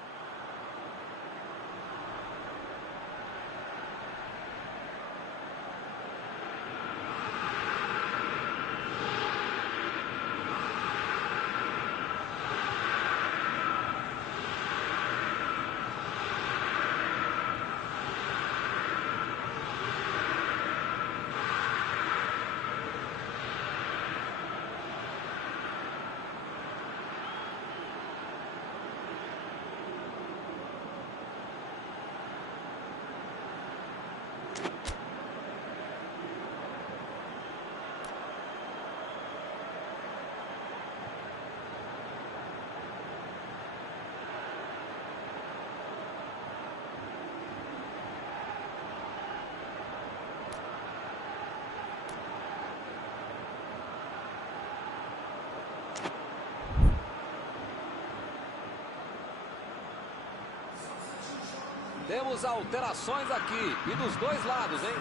Temos alterações aqui e dos dois lados, hein?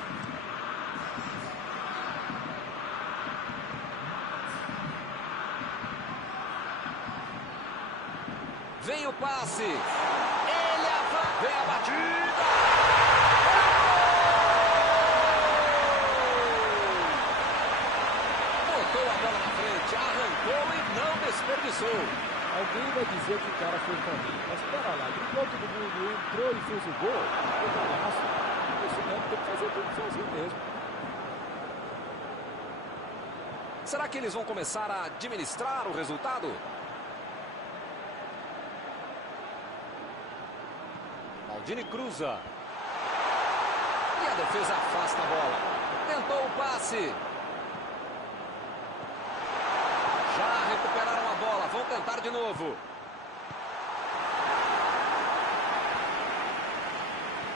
Vem o passe. Ele avança. Vem a batida. Botou a bola na frente, arrancou e não desperdiçou. Alguém vai dizer que o cara foi caminho, mas pera lá, enquanto todo mundo entrou e fez o gol, o golaço, isso mesmo, tem que fazer tudo sozinho mesmo. Será que eles vão começar a administrar o resultado? Maldini cruza. E a defesa afasta a bola. Tentou o passe. Já recuperaram a bola. Vão tentar de novo.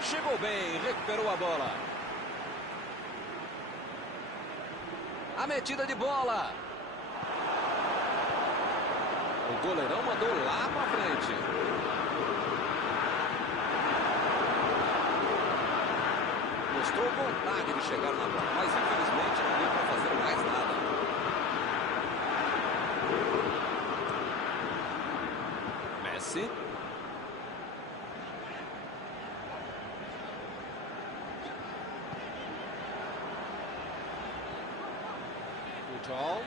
Chegou bem. Recuperou a bola. A metida de bola. O goleirão mandou lá pra frente. Mostrou vontade de chegar na bola, mas infelizmente não deu para fazer mais nada. Messi. Pujol.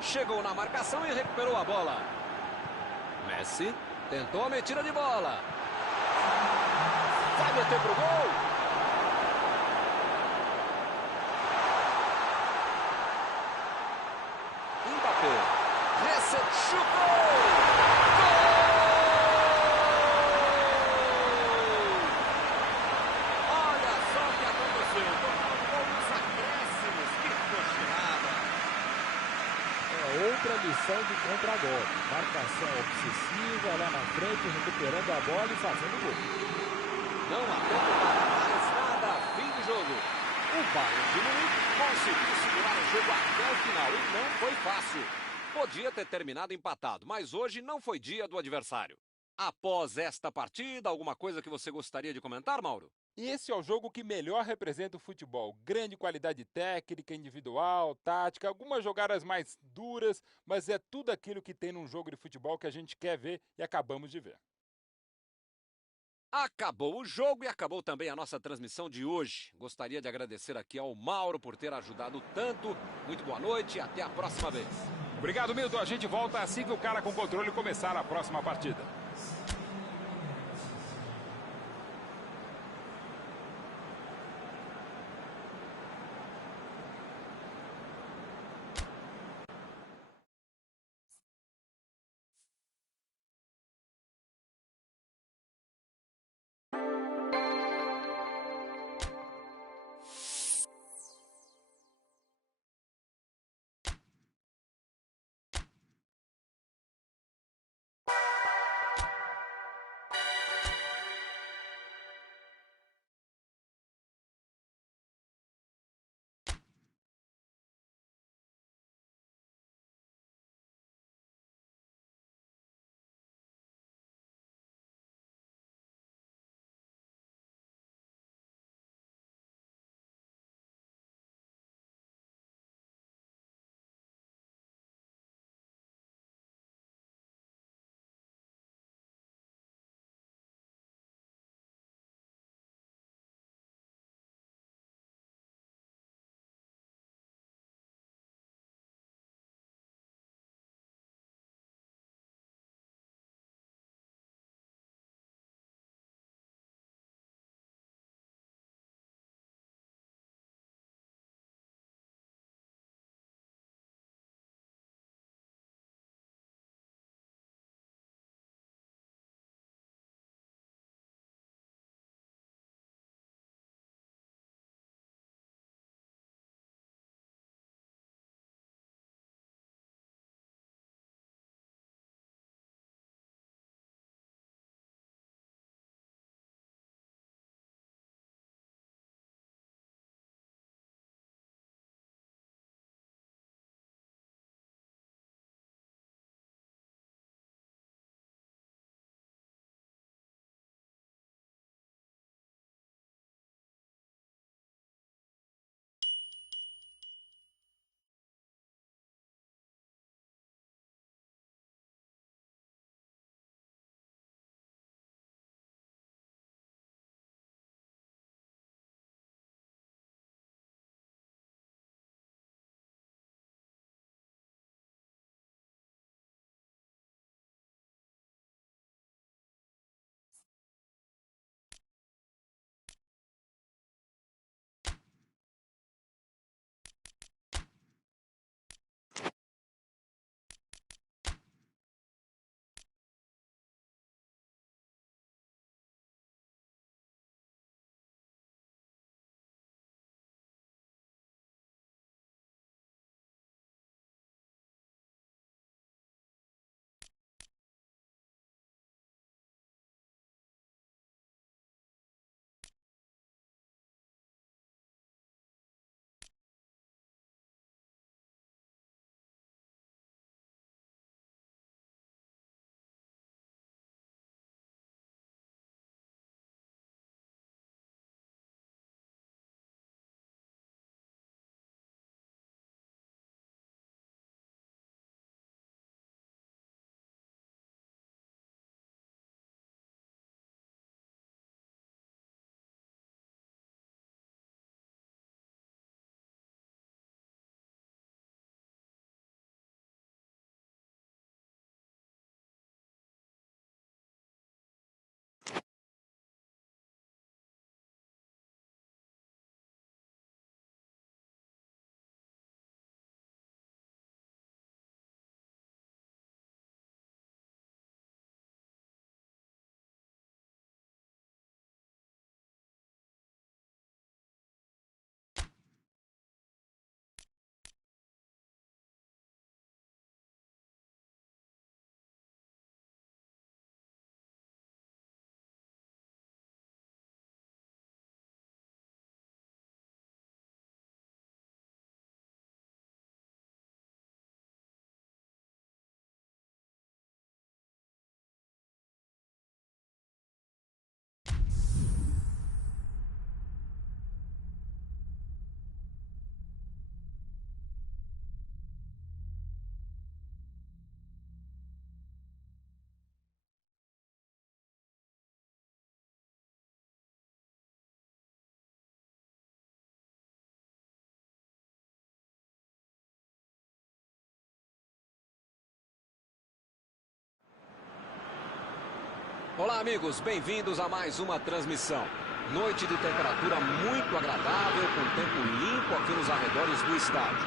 Chegou na marcação e recuperou a bola. Messi. Tentou a metida de bola. Vai meter pro gol. Mbappé. Chutou. Gol! Olha só o que aconteceu. Tomaram um gol nos acréscimos. Que coxinada. Outra lição de contra-golpe. Marcação obsessiva lá na frente, recuperando a bola e fazendo gol. Não há tempo para mais nada. Fim de jogo. O Bayern de Munique conseguiu segurar o jogo até o final e não foi fácil. Podia ter terminado empatado, mas hoje não foi dia do adversário. Após esta partida, alguma coisa que você gostaria de comentar, Mauro? E esse é o jogo que melhor representa o futebol. Grande qualidade técnica, individual, tática, algumas jogadas mais duras, mas é tudo aquilo que tem num jogo de futebol que a gente quer ver e acabamos de ver. Acabou o jogo e acabou também a nossa transmissão de hoje. Gostaria de agradecer aqui ao Mauro por ter ajudado tanto. Muito boa noite e até a próxima vez. Obrigado, Milton. A gente volta assim que o cara com controle começar a próxima partida. Olá, amigos, bem-vindos a mais uma transmissão. Noite de temperatura muito agradável, com tempo limpo aqui nos arredores do estádio.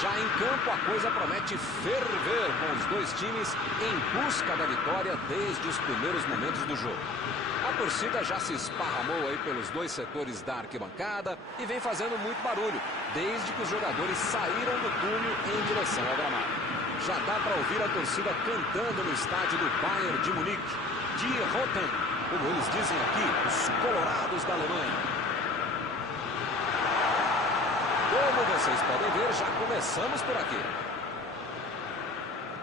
Já em campo, a coisa promete ferver, com os dois times em busca da vitória desde os primeiros momentos do jogo. A torcida já se esparramou aí pelos dois setores da arquibancada e vem fazendo muito barulho, desde que os jogadores saíram do túnel em direção ao gramado. Já dá para ouvir a torcida cantando no estádio do Bayern de Munique, de Roten, como eles dizem aqui, os colorados da Alemanha. Como vocês podem ver, já começamos por aqui.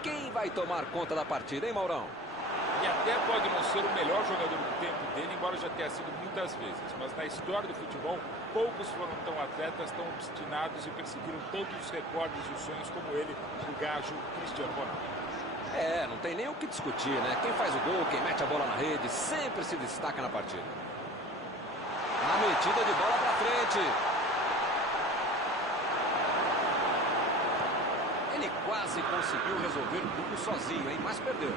Quem vai tomar conta da partida, hein, Maurão? E até pode não ser o melhor jogador do tempo dele, embora já tenha sido muitas vezes. Mas na história do futebol, poucos foram tão atletas, tão obstinados e perseguiram tantos os recordes e os sonhos como ele, o gajo Cristiano Ronaldo. Não tem nem o que discutir, né? Quem faz o gol, quem mete a bola na rede, sempre se destaca na partida. A metida de bola pra frente. Ele quase conseguiu resolver tudo sozinho, hein? Mas perdeu.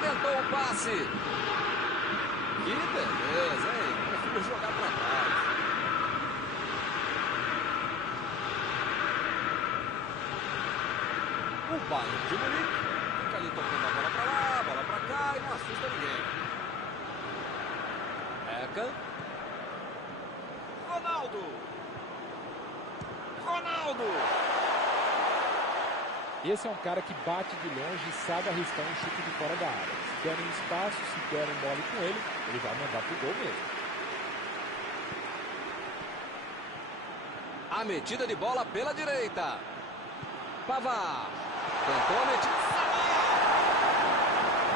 Tentou o passe. Que beleza, hein? Prefiro jogar pra trás. O Bayern de Munique fica ali tocando a bola pra lá, bola pra cá e não assusta ninguém. Eka. Ronaldo. Esse é um cara que bate de longe e sabe arriscar um chute de fora da área. Se derem espaço, se derem bola com ele vai mandar pro gol mesmo. A metida de bola pela direita. Pavard. Tentou a metida.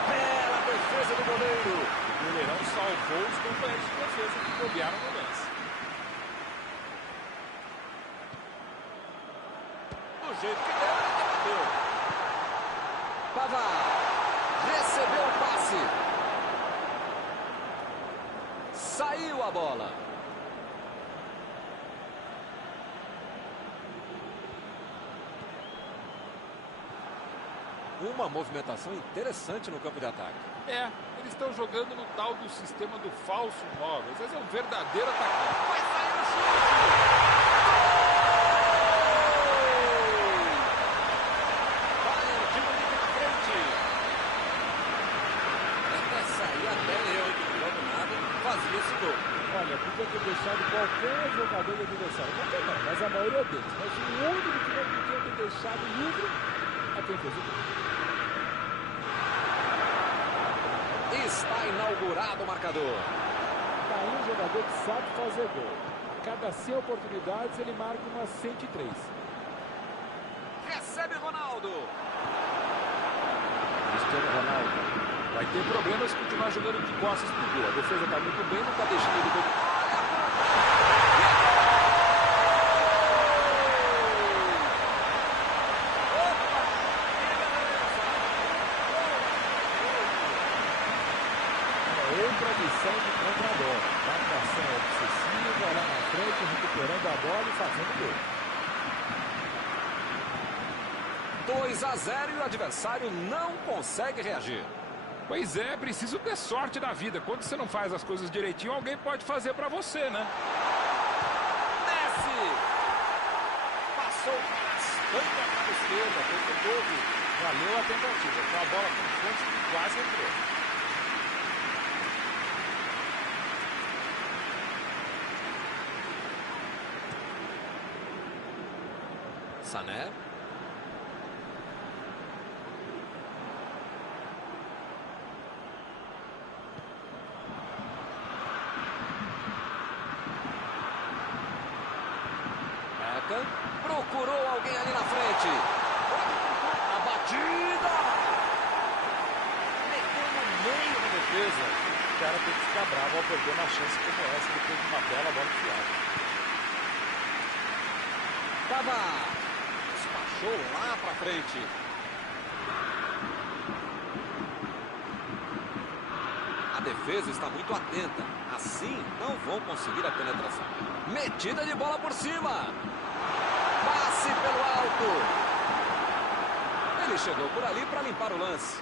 Bela defesa do goleiro. O goleirão salvou os companheiros de defesa que bobearam no lance. Do jeito que deu, ele bateu. Pavard. Recebeu o passe. Saiu a bola. Uma movimentação interessante no campo de ataque. Eles estão jogando no tal do sistema do falso 9. Às vezes é um verdadeiro atacante. Vai sair no chute! Bayern de Munique na frente. Até sair até eu, que logo nada, fazia esse gol. Olha, podia ter deixado qualquer jogador do adversário. Qualquer não, mas a maioria deles. Mas o único que não podia ter deixado livre é quem fez o gol. Está inaugurado o marcador. Tá aí um jogador que sabe fazer gol. Cada 100 oportunidades ele marca umas 103. Recebe Ronaldo. Cristiano Ronaldo. Vai ter problemas se continuar jogando de costas pro gol. A defesa tá muito bem, não tá deixando ele gol. Outra missão de contra-bola. Marcação obsessiva, lá na frente, recuperando a bola e fazendo gol. 2-0 e o adversário não consegue reagir. Pois é, preciso ter sorte da vida. Quando você não faz as coisas direitinho, alguém pode fazer pra você, né? Messi! Passou bastante para a esquerda, fez o gol. Valeu a tentativa. Com a bola com força e quase entrou. Sané. Eka. Procurou alguém ali na frente. A batida. Meteu no meio da defesa. O cara tem que ficar bravo ao perder uma chance como essa depois de uma bela bola enfiada. Pavard. Despachou lá pra frente. A defesa está muito atenta. Assim não vão conseguir a penetração. Metida de bola por cima. Passe pelo alto. Ele chegou por ali para limpar o lance.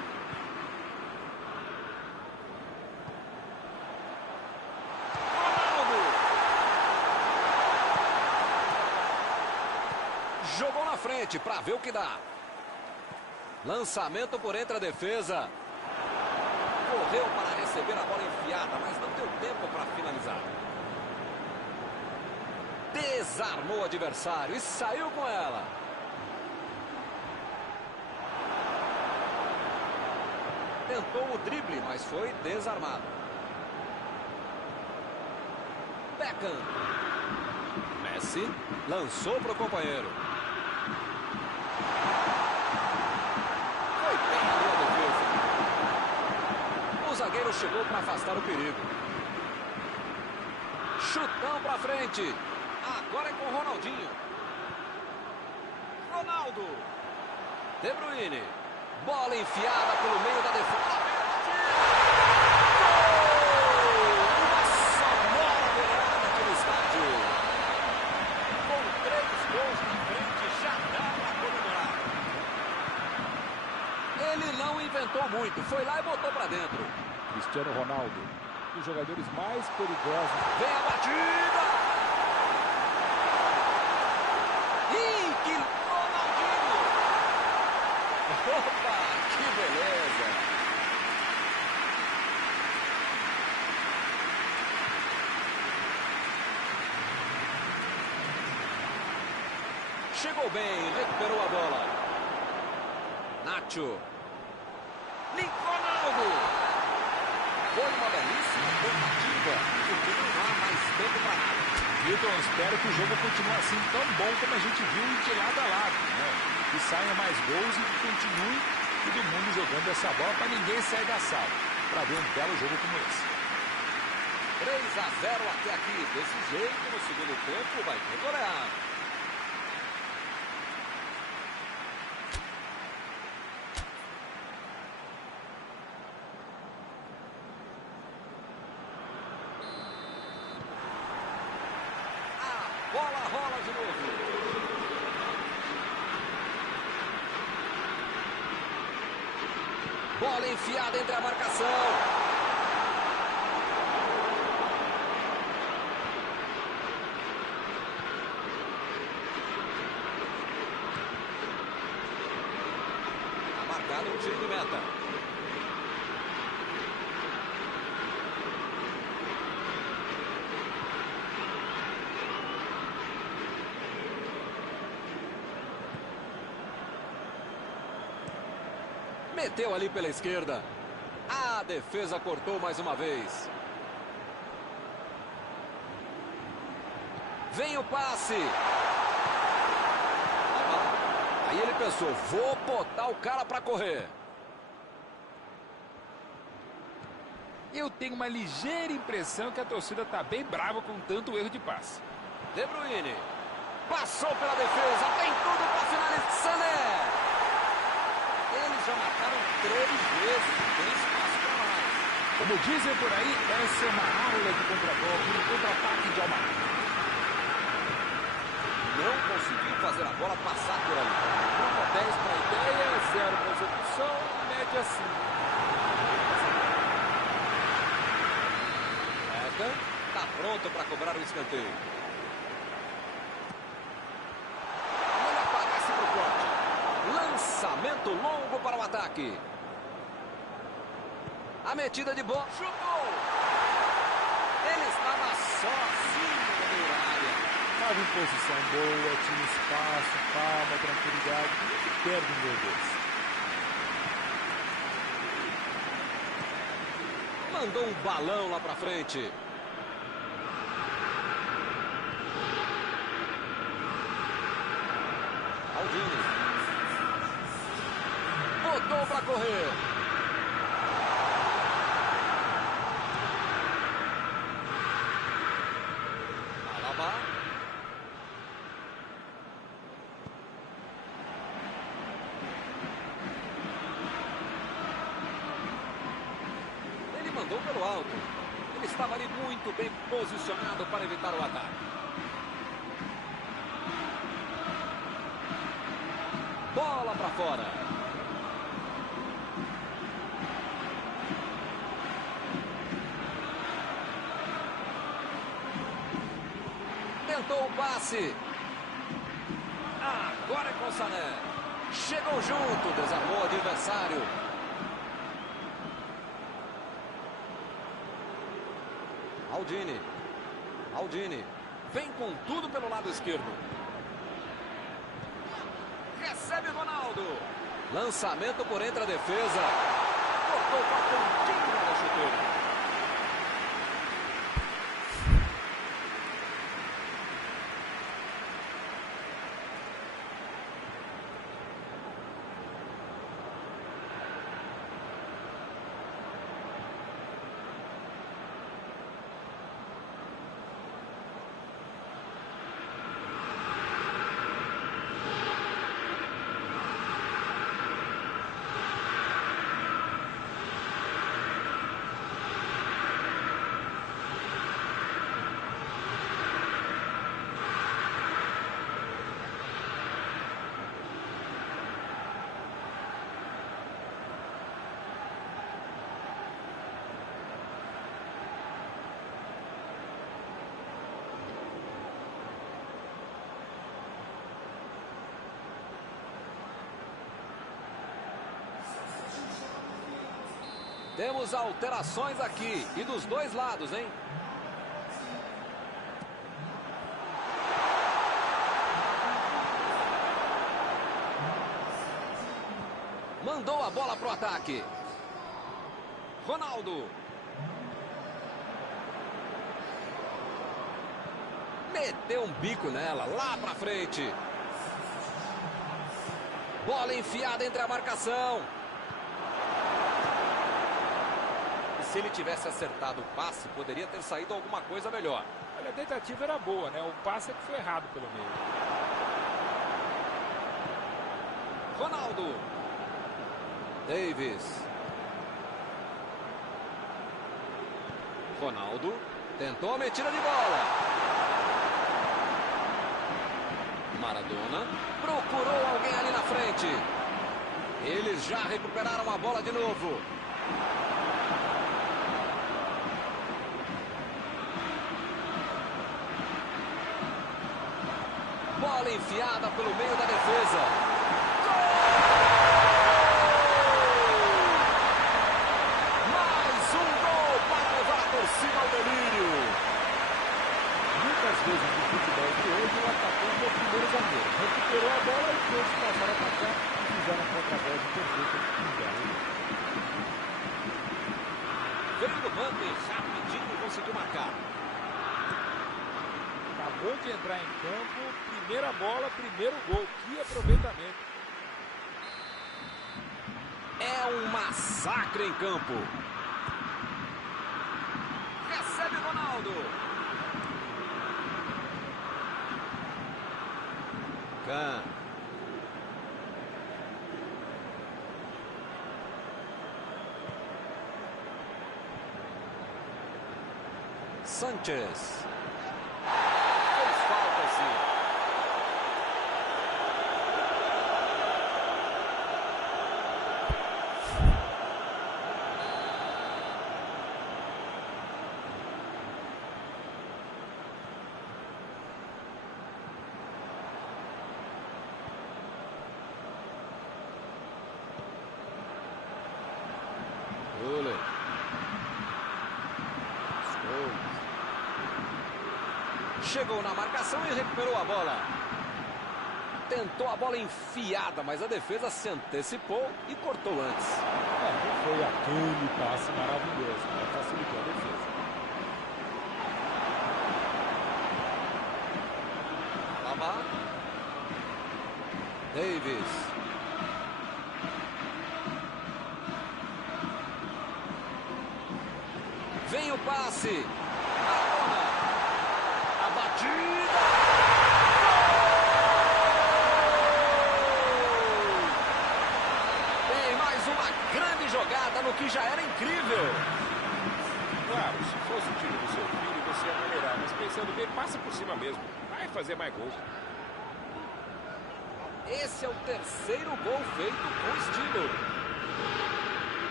Ronaldo. Jogou na frente para ver o que dá. Lançamento por entre a defesa. Correu para receber a bola enfiada, mas não deu tempo para finalizar. Desarmou o adversário e saiu com ela. Tentou o drible, mas foi desarmado. Beckham. Messi lançou para o companheiro. Foi bem na defesa. O zagueiro chegou para afastar o perigo. Chutão para frente. Agora é com o Ronaldinho. Ronaldo. De Bruyne. Bola enfiada pelo meio da defesa. Gol! Uma sonora goleada aqui no estádio. Com 3 gols na frente, já dá para comemorar. Ele não inventou muito. Foi lá e botou para dentro. Cristiano Ronaldo, um dos jogadores mais perigosos. Vem a batida! Ih, que Ronaldinho! Opa, que beleza! Chegou bem, recuperou a bola. Nacho. Ronaldo. Foi uma belíssima tentativa, porque não há mais tempo para nada. Milton, espero que o jogo continue assim tão bom como a gente viu de lado a lado, né? Que saiam mais gols e que continue todo mundo jogando essa bola para ninguém sair da sala, para ver um belo jogo como esse. 3-0 até aqui. Desse jeito, no segundo tempo, vai ter goleada. Bola rola de novo. Bola enfiada entre a marcação. Tá marcado um tiro de meta. Meteu ali pela esquerda. A defesa cortou mais uma vez. Vem o passe. Aí ele pensou, vou botar o cara para correr. Eu tenho uma ligeira impressão que a torcida está bem brava com tanto erro de passe. De Bruyne. Passou pela defesa. Tem tudo para finalizar. Sané. Eles já marcaram 3 vezes. Tem espaço para mais. Como dizem por aí, essa é uma aula de contra-golpe, um contra-ataque de Almar. Não conseguiu fazer a bola passar por ali. Nota 10 para a ideia, 0 para a execução, média 5. Beckham está pronto para cobrar o escanteio. Ele aparece para o corte. Lançamento longo para o ataque. A metida de bola. Chutou! Ele estava sozinho na meia área. Estava em posição boa, tinha espaço, calma, tranquilidade. Como é que perde um gol desse? Mandou um balão lá para frente. Aldini. Botou para correr. Alaba. Ele mandou pelo alto. Ele estava ali muito bem posicionado para evitar o ataque. Bola para fora. Tentou o passe. Agora é com o Sané. Chegou junto, desarmou o adversário. Aldini. Vem com tudo pelo lado esquerdo. Recebe Ronaldo. Lançamento por entre a defesa. Cortou com a pontinha da chuteira. Temos alterações aqui. E dos dois lados, hein? Mandou a bola pro ataque. Ronaldo. Meteu um bico nela, lá pra frente. Bola enfiada entre a marcação. Se ele tivesse acertado o passe, poderia ter saído alguma coisa melhor. Olha, a tentativa era boa, né? O passe é que foi errado pelo meio. Ronaldo. Davis. Ronaldo. Tentou a metida de bola. Maradona. Procurou alguém ali na frente. Eles já recuperaram a bola de novo. Bola enfiada pelo meio da defesa. Gol! Mais um gol para levar a torcida ao delírio. Muitas vezes no futebol de hoje o atacante é o primeiro zagueiro. Recuperou a bola e todos passaram a atacar e fizeram a contra-golpe perfeita. Veio do banco e rapidinho conseguiu marcar. Acabou de entrar em campo, primeira bola, primeiro gol. Que aproveitamento. É um massacre em campo. Recebe Ronaldo. Kahn. Sanchez. Fez falta, sim. Chegou na marcação e recuperou a bola. Tentou a bola enfiada, mas a defesa se antecipou e cortou antes. Não foi aquele passe maravilhoso, mas facilitou a defesa. Alaba. Davis. Vem o passe. A batida. Tem mais uma grande jogada no que já era incrível. Claro, se fosse o time do seu filho, você ia maneirar. Mas pensando bem, passa por cima mesmo. Vai fazer mais gols. Esse é o terceiro gol feito com estilo.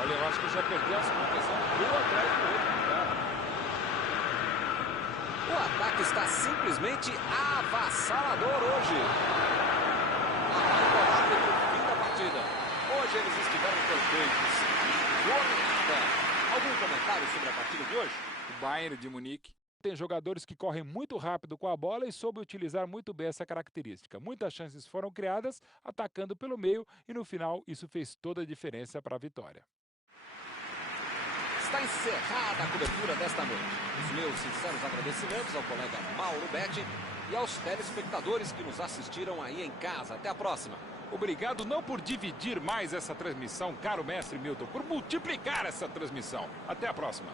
Olha, eu acho que já perdeu as contas. Um gol atrás do outro, cara. O ataque está simplesmente avassalador hoje. Apito para o fim da partida. Hoje eles estiveram perfeitos. Algum comentário sobre a partida de hoje? O Bayern de Munique. Tem jogadores que correm muito rápido com a bola e soube utilizar muito bem essa característica. Muitas chances foram criadas, atacando pelo meio, e no final isso fez toda a diferença para a vitória. Está encerrada a cobertura desta noite. Os meus sinceros agradecimentos ao colega Mauro Betti e aos telespectadores que nos assistiram aí em casa. Até a próxima. Obrigado não por dividir mais essa transmissão, caro mestre Milton, por multiplicar essa transmissão. Até a próxima.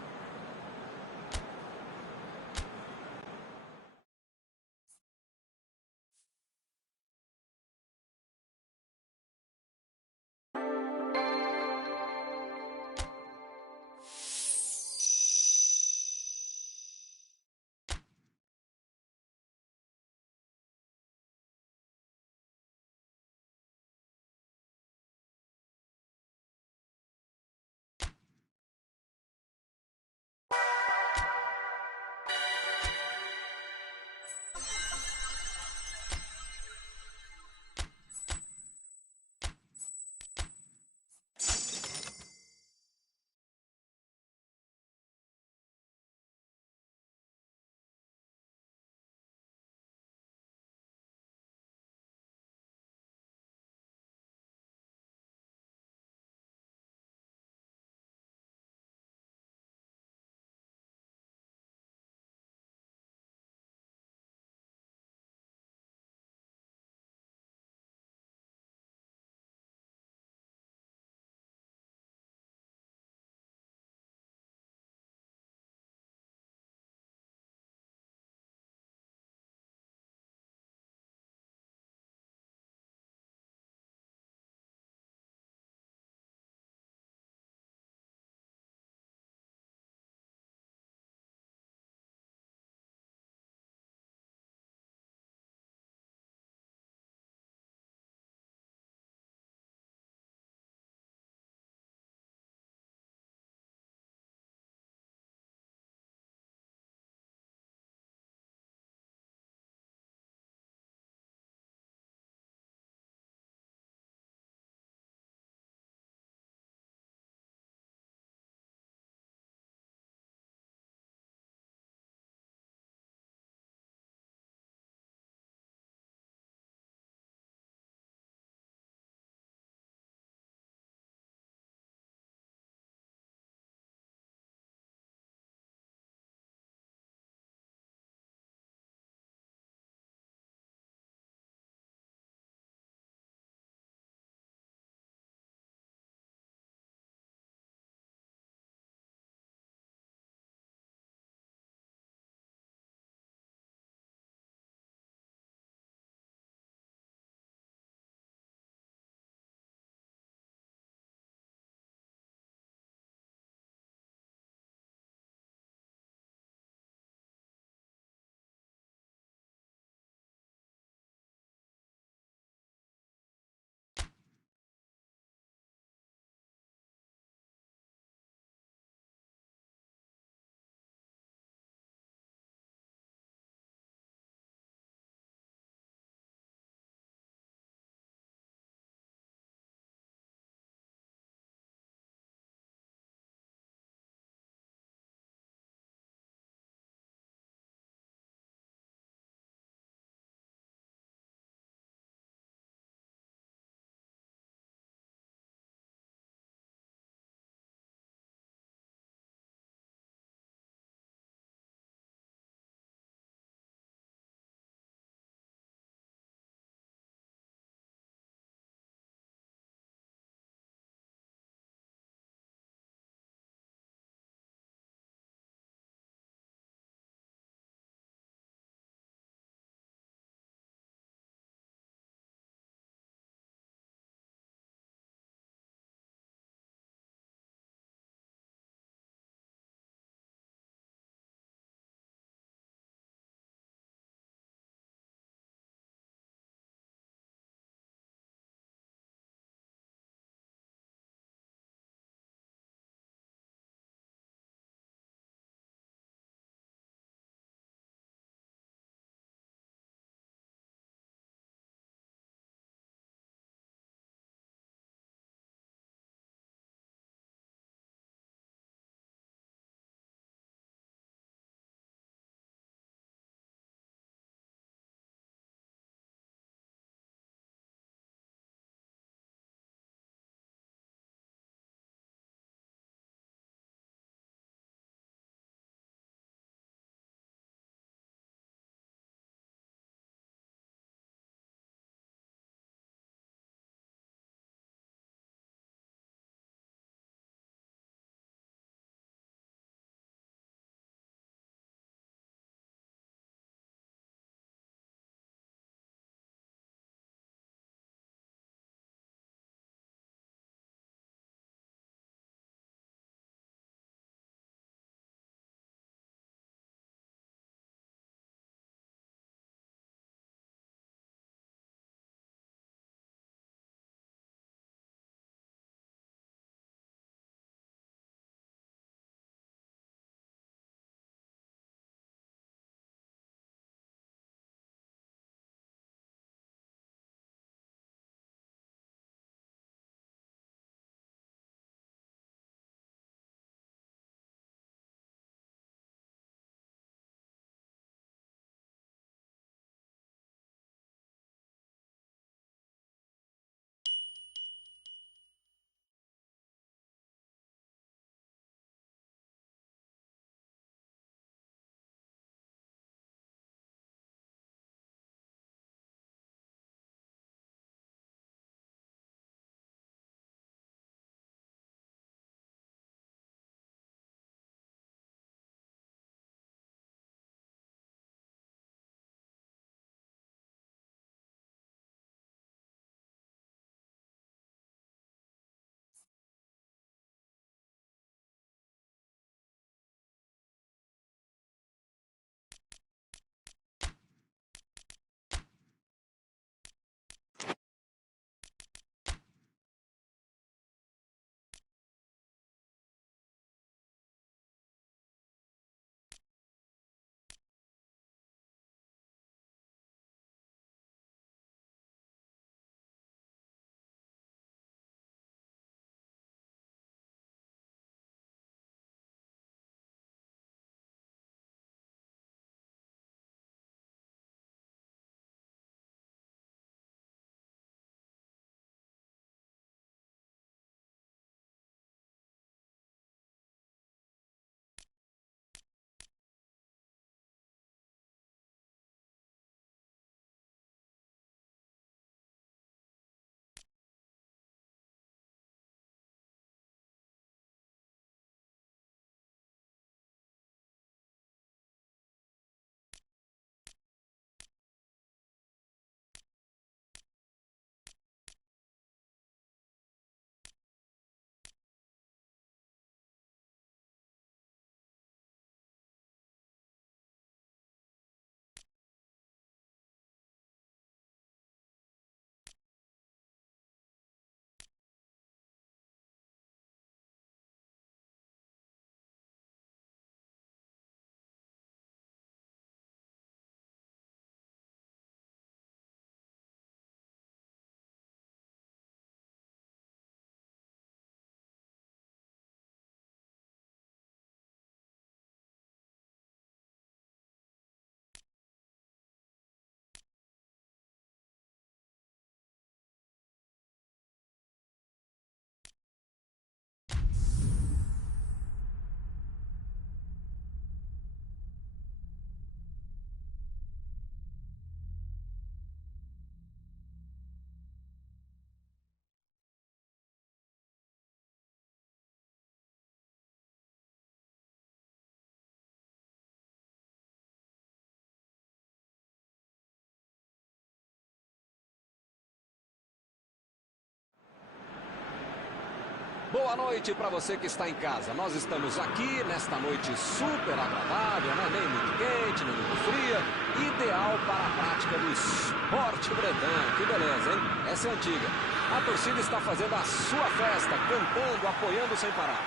boa noite para você que está em casa. Nós estamos aqui nesta noite super agradável, né? Nem muito quente, nem muito fria. Ideal para a prática do esporte bretão. Que beleza, hein? Essa é antiga. A torcida está fazendo a sua festa, cantando, apoiando sem parar.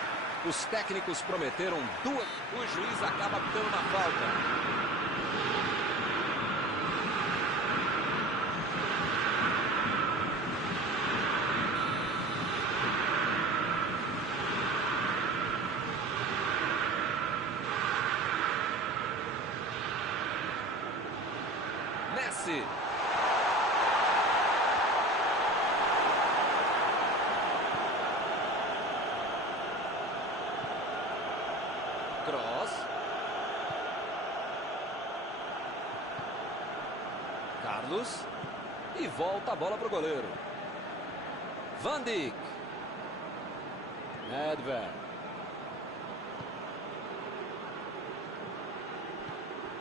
Os técnicos prometeram duas. O juiz acaba dando uma falta. Messi. Cross. Carlos. E volta a bola para o goleiro. Van Dijk. Nedved.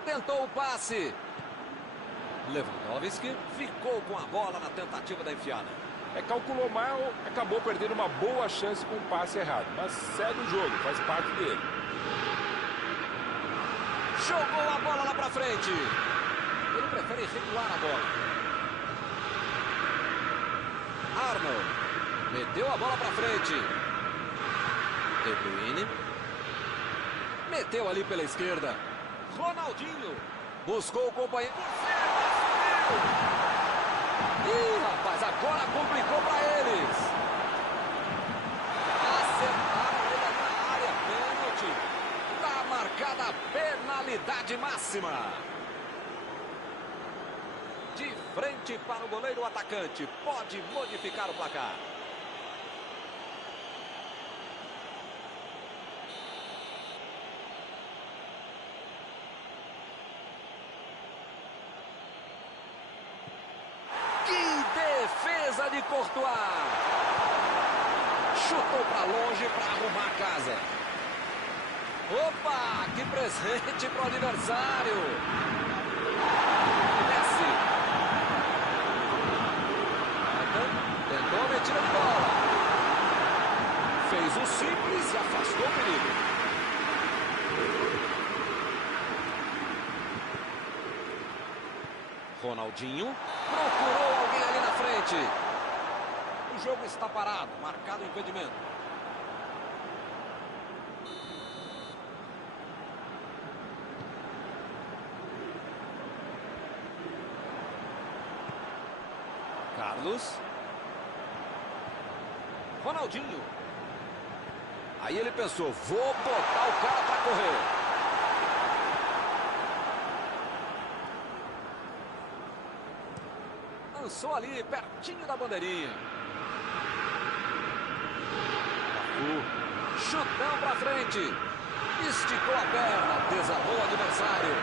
Tentou o passe. Lewandowski ficou com a bola na tentativa da enfiada. Calculou mal, acabou perdendo uma boa chance com o passe errado. Mas segue o jogo, faz parte dele. Jogou a bola lá pra frente. Ele prefere recuar a bola. Arnold. Meteu a bola pra frente. De Bruyne. Meteu ali pela esquerda. Ronaldinho. Buscou o companheiro. Ih, rapaz, agora complicou para eles. Acertaram ele na área. Pênalti. Está marcada a penalidade máxima. De frente para o goleiro atacante. Pode modificar o placar. Defesa de Courtois. Chutou para longe para arrumar a casa. Opa, que presente para o adversário. Messi. Tentou a metida de bola. Fez o simples e afastou o perigo. Ronaldinho procurou alguém ali na frente. O jogo está parado, marcado o impedimento. Carlos. Ronaldinho. Aí ele pensou, vou botar o cara para correr. Lançou ali, pertinho da bandeirinha. Chutão pra frente. Esticou a perna, desarmou o adversário.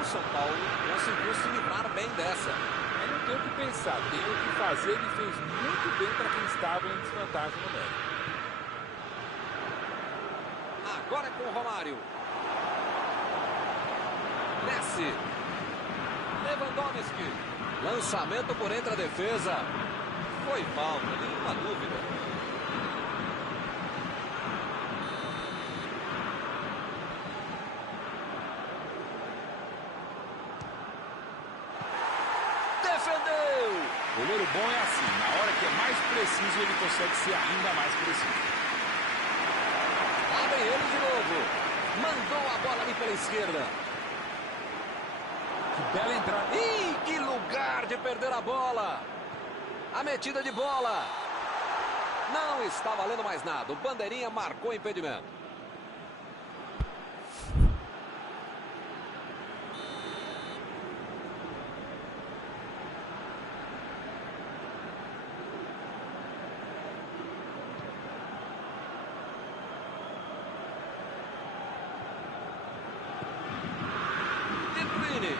O São Paulo conseguiu se livrar bem dessa. Aí não tem o que pensar, tem o que fazer. Ele fez muito bem para quem estava em desvantagem no médio. Agora é com o Romário. Messi. Lewandowski. Lançamento por entre a defesa. Foi falta, nenhuma dúvida. Defendeu! Goleiro bom é assim, na hora que é mais preciso, ele consegue ser ainda mais preciso. Lá vem ele de novo. Mandou a bola ali pela esquerda. Que bela entrada. Ih, que lugar de perder a bola. A metida de bola. Não está valendo mais nada. O bandeirinha marcou impedimento. De Bruyne.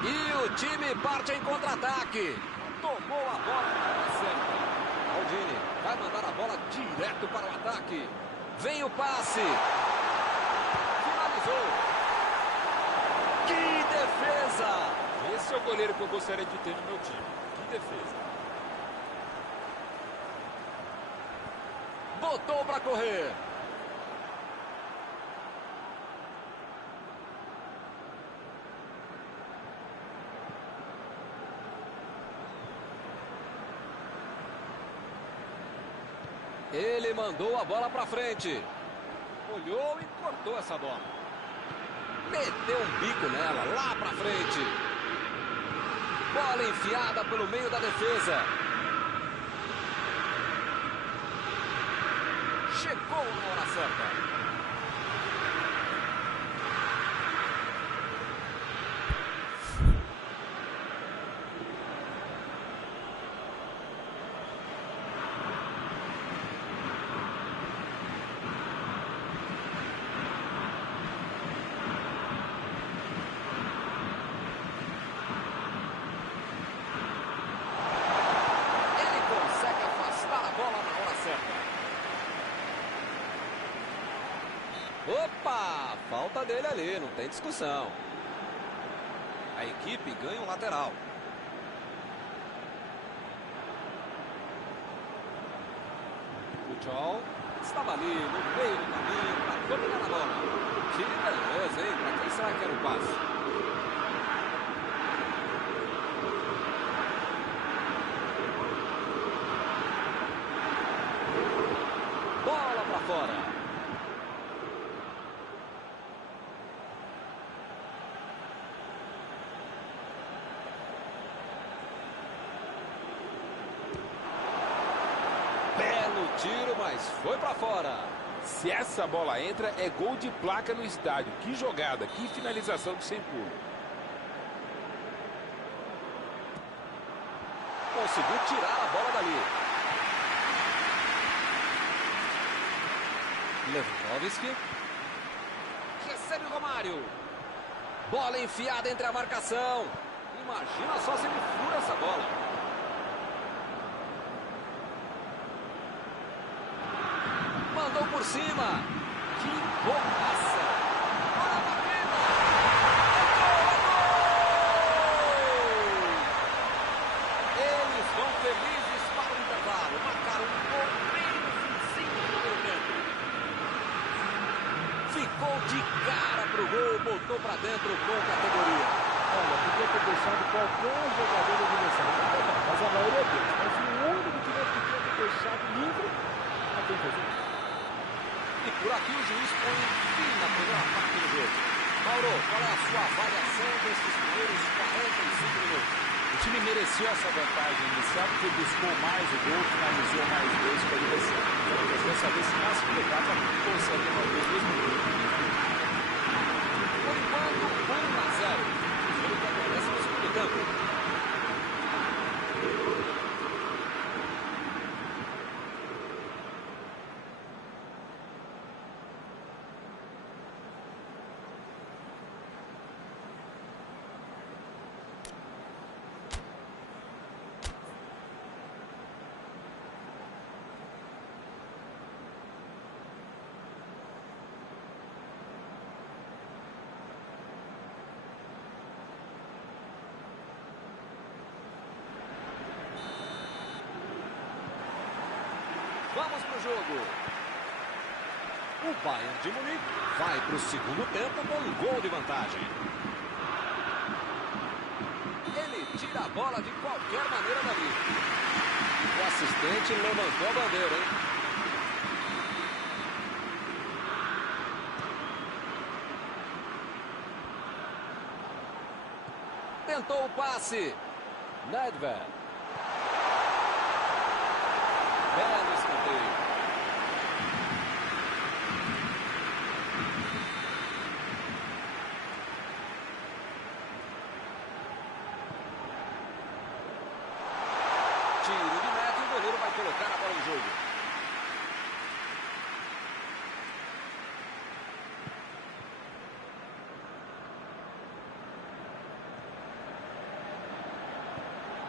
E o time parte em contra-ataque. Tomou a bola na certa. Maldini vai mandar a bola direto para o ataque. Vem o passe. Finalizou. Que defesa! Esse é o goleiro que eu gostaria de ter no meu time. Que defesa. Botou para correr. Ele mandou a bola para frente. Olhou e cortou essa bola. Meteu um bico nela, lá para frente. Bola enfiada pelo meio da defesa. Chegou na hora certa. Opa! Falta dele ali, não tem discussão. A equipe ganha um lateral. Pujol estava ali no meio do caminho para dominar a bola. Que beleza, hein? Para quem será que era o passe? Bola para fora. Tiro, mas foi para fora. Se essa bola entra, é gol de placa no estádio. Que jogada, que finalização do sem pulo. Conseguiu tirar a bola dali. Lewandowski. Recebe o Romário. Bola enfiada entre a marcação. Imagina só se ele fura essa bola. Mandou por cima. Que golaça! Olha a batida! É gol! Eles vão felizes para o intervalo. Marcaram um gol bem no finzinho do primeiro tempo. Ficou de cara pro gol, botou para dentro com categoria. Olha, podia ter deixado qualquer jogador do adversário, mas a maioria deles. Mas o único que não podia ter deixado livre, a quem fez isso. E por aqui o juiz põe fim na primeira parte do jogo. Mauro, qual é a sua avaliação desses primeiros 45 minutos? O time mereceu essa vantagem inicial porque buscou mais o gol, finalizou mais vezes com a direção. Então, dessa vez, se na segunda etapa, consegue manter o mesmo gol. Por enquanto, 1-0. O que acontece no segundo tempo. Vamos pro jogo. O Bayern de Munique vai para o segundo tempo com um gol de vantagem. Ele tira a bola de qualquer maneira dali. O assistente levantou a bandeira, hein? Tentou o passe. Nedved. Belo escanteio. Tiro de meta e o goleiro vai colocar a bola no jogo.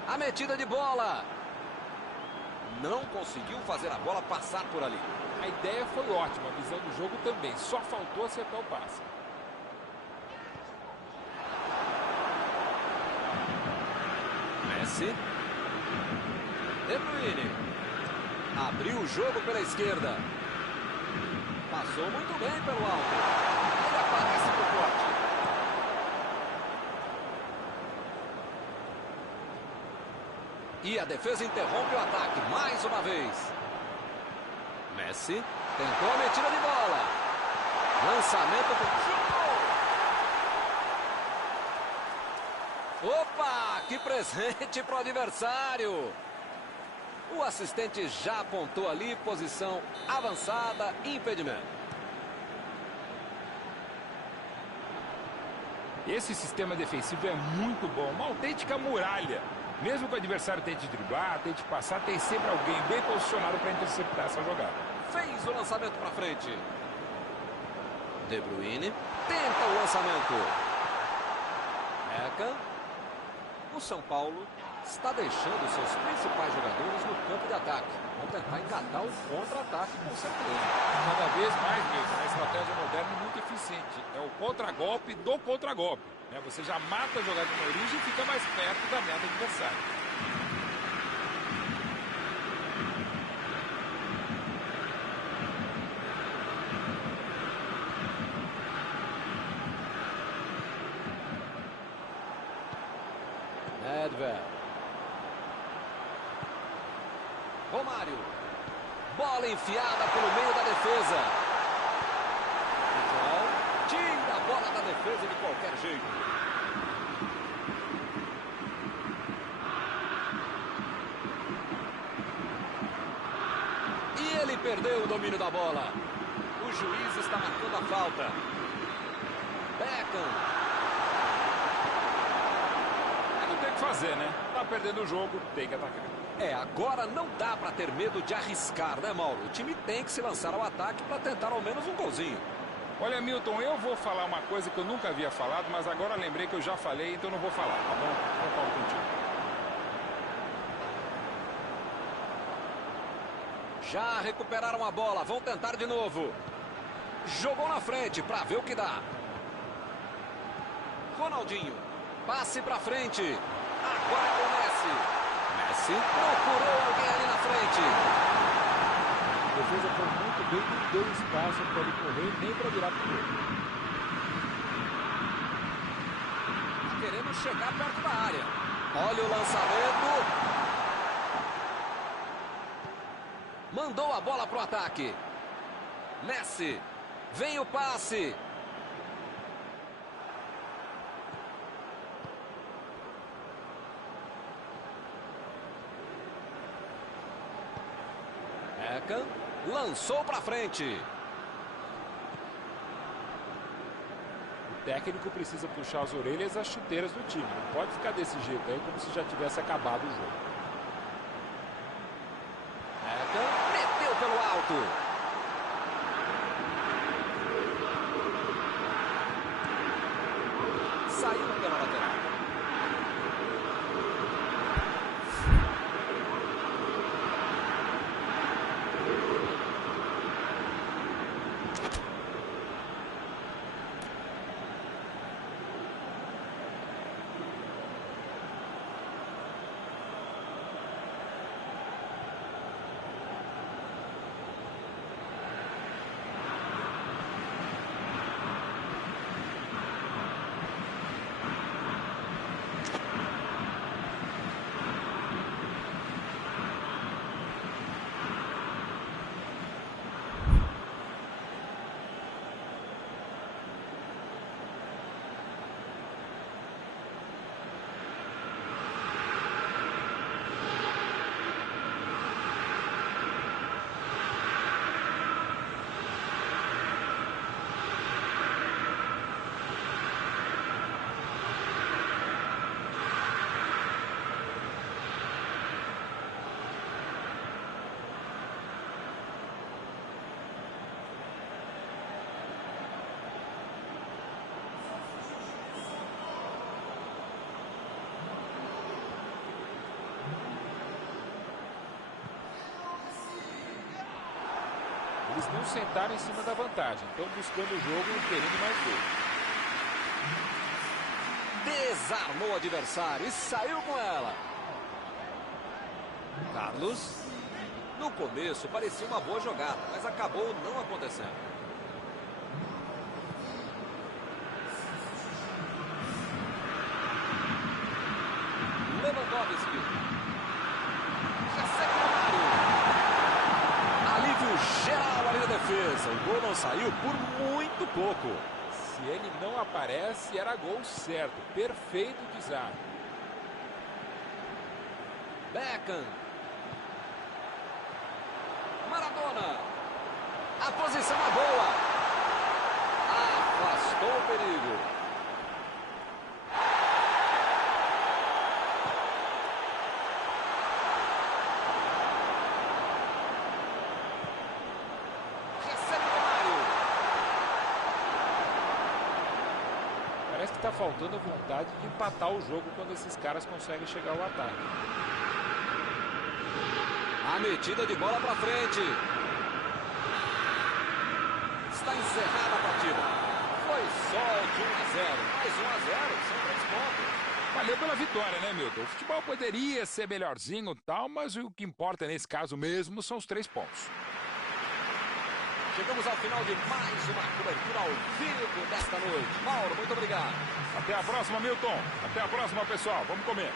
A metida de bola. Não conseguiu fazer a bola passar por ali. A ideia foi ótima, a visão do jogo também. Só faltou acertar o passe. Messi. De Bruyne. Abriu o jogo pela esquerda. Passou muito bem pelo alto. Ele aparece pro corte. E a defesa interrompe o ataque mais uma vez. Messi tentou a metida de bola. Lançamento do... Opa, que presente para o adversário. O assistente já apontou ali, posição avançada, impedimento. Esse sistema defensivo é muito bom, uma autêntica muralha. Mesmo que o adversário tente driblar, tente passar, tem sempre alguém bem posicionado para interceptar essa jogada. Fez o lançamento para frente. De Bruyne tenta o lançamento. Beckham. O São Paulo está deixando seus principais jogadores no campo de ataque. Vão tentar engatar o contra-ataque com certeza. Cada vez mais mesmo, a estratégia moderna é muito eficiente. É o contra-golpe do contra-golpe. Você já mata a jogada na origem e fica mais perto da meta adversária. Nedved. Romário. Bola enfiada pelo meio da defesa. João tira a bola da defesa de qualquer jeito. E ele perdeu o domínio da bola. O juiz está marcando a falta. Beckham. Tem que fazer, né? Tá perdendo o jogo, tem que atacar. Agora não dá para ter medo de arriscar, né, Mauro? O time tem que se lançar ao ataque para tentar ao menos um golzinho. Olha, Milton, eu vou falar uma coisa que eu nunca havia falado, mas agora lembrei que eu já falei, então não vou falar, tá bom? Concordo contigo. Já recuperaram a bola, vão tentar de novo. Jogou na frente para ver o que dá. Ronaldinho, passe para frente. Agora é com o Messi. Messi procurou alguém ali na frente. A defesa foi muito bem, não deu espaço para ele correr, nem para virar para o gol. Tá querendo chegar perto da área. Olha o lançamento. Mandou a bola para o ataque. Messi. Vem o passe. Beckham lançou para frente. O técnico precisa puxar as orelhas e as chuteiras do time. Não pode ficar desse jeito aí, como se já tivesse acabado o jogo. Beckham meteu pelo alto. Saiu pela lateral. Eles não sentaram em cima da vantagem. Estão buscando o jogo e querendo mais gol. Desarmou o adversário e saiu com ela. Carlos. No começo parecia uma boa jogada, mas acabou não acontecendo. Lewandowski. Recebe o Mário. Alívio geral ali na defesa. O gol não saiu por muito pouco. Se ele não aparece, era gol certo. Perfeito desarme. Beckham. Maradona. A posição é boa. Afastou o perigo. Recebe o Mário. Parece que está faltando a vontade de empatar o jogo quando esses caras conseguem chegar ao ataque. A metida de bola para frente. Está encerrada a partida. Foi só de 1-0. Mais 1-0, são 3 pontos. Valeu pela vitória, né, Milton? O futebol poderia ser melhorzinho e tal, mas o que importa nesse caso mesmo são os 3 pontos. Chegamos ao final de mais uma cobertura ao vivo desta noite. Mauro, muito obrigado. Até a próxima, Milton. Até a próxima, pessoal. Vamos comer.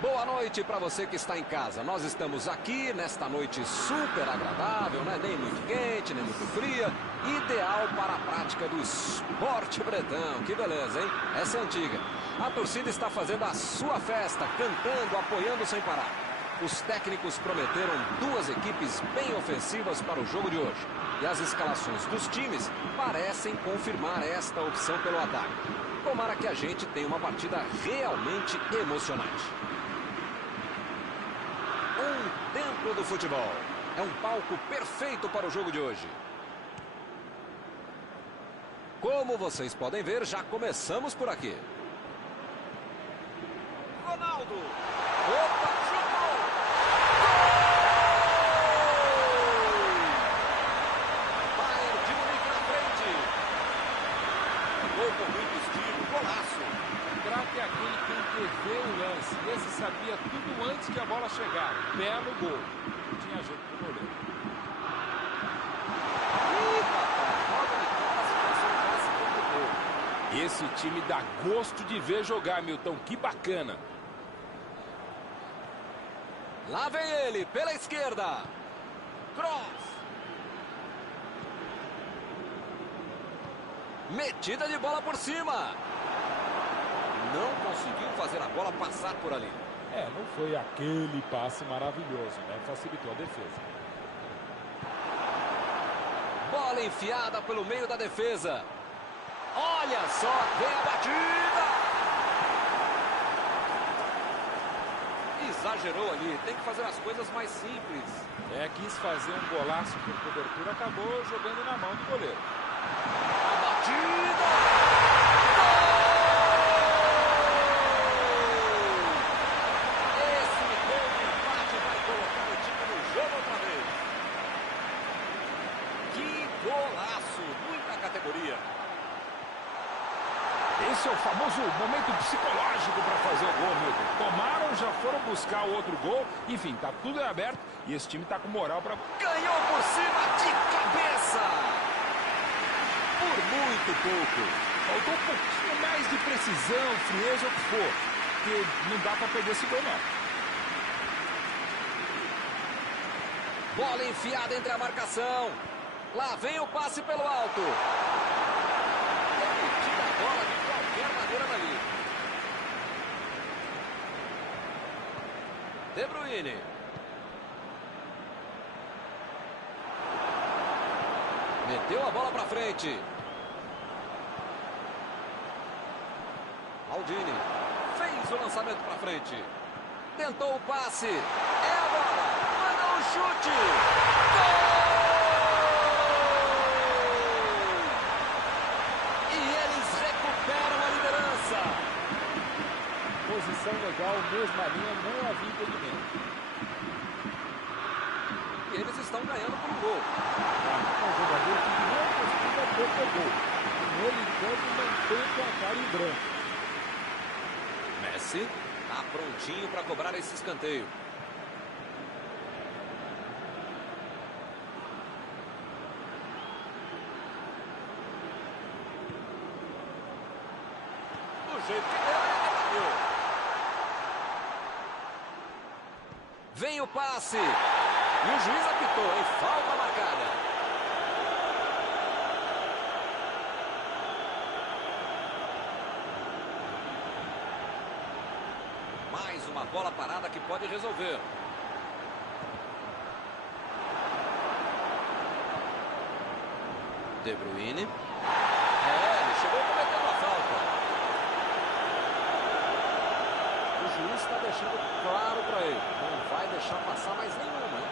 Boa noite para você que está em casa. Nós estamos aqui nesta noite super agradável, né? Nem muito quente, nem muito fria. Ideal para a prática do esporte bretão. Que beleza, hein? Essa é antiga. A torcida está fazendo a sua festa, cantando, apoiando sem parar. Os técnicos prometeram duas equipes bem ofensivas para o jogo de hoje. E as escalações dos times parecem confirmar esta opção pelo ataque. Tomara que a gente tenha uma partida realmente emocionante. Um templo do futebol. É um palco perfeito para o jogo de hoje. Como vocês podem ver, já começamos por aqui. Ronaldo. Opa, chutou. Gol! Bayern de Munique na frente. Gol com muito estilo, golaço. O craque é aquele que antevê o lance. Esse sabia tudo antes que a bola chegar. Belo gol. Não tinha jeito pro goleiro. Ih, rapaz, logo de cara a situação quase complicou. Esse time dá gosto de ver jogar, Milton. Que bacana. Lá vem ele, pela esquerda. Cross. Metida de bola por cima. Não conseguiu fazer a bola passar por ali. Não foi aquele passe maravilhoso, né? Facilitou a defesa. Bola enfiada pelo meio da defesa. Olha só, vem a batida. Exagerou ali, tem que fazer as coisas mais simples. Quis fazer um golaço por cobertura, acabou jogando na mão do goleiro. A batida! Gol! Esse gol de empate vai colocar o time no jogo outra vez. Que golaço! Muita categoria. Esse é o famoso momento psicológico para fazer o gol, Milton. Tomaram, já foram buscar o outro gol. Enfim, tá tudo aberto e esse time tá com moral para... Ganhou por cima de cabeça. Por muito pouco. Faltou um pouquinho mais de precisão, frieza, ou o que for. Porque não dá para perder esse gol, não. Bola enfiada entre a marcação. Lá vem o passe pelo alto. Ele tira a bola de qualquer maneira dali. De Bruyne. Meteu a bola para frente. Maldini fez o lançamento para frente. Tentou o passe. É a bola. Mandou um chute. Gol! E eles recuperam a liderança. Posição legal, mesma linha, não havia impedimento. E eles estão ganhando por um gol. É um jogador que não costuma perder gol. Com ele em campo, mantém o placar em branco. Messi está prontinho para cobrar esse escanteio. Do jeito que deu, ele bateu. Vem o passe. E o juiz apitou, hein? Falta marcada. Mais uma bola parada que pode resolver. De Bruyne. Ele chegou cometendo a falta. O juiz está deixando claro para ele. Não vai deixar passar mais nenhuma, hein?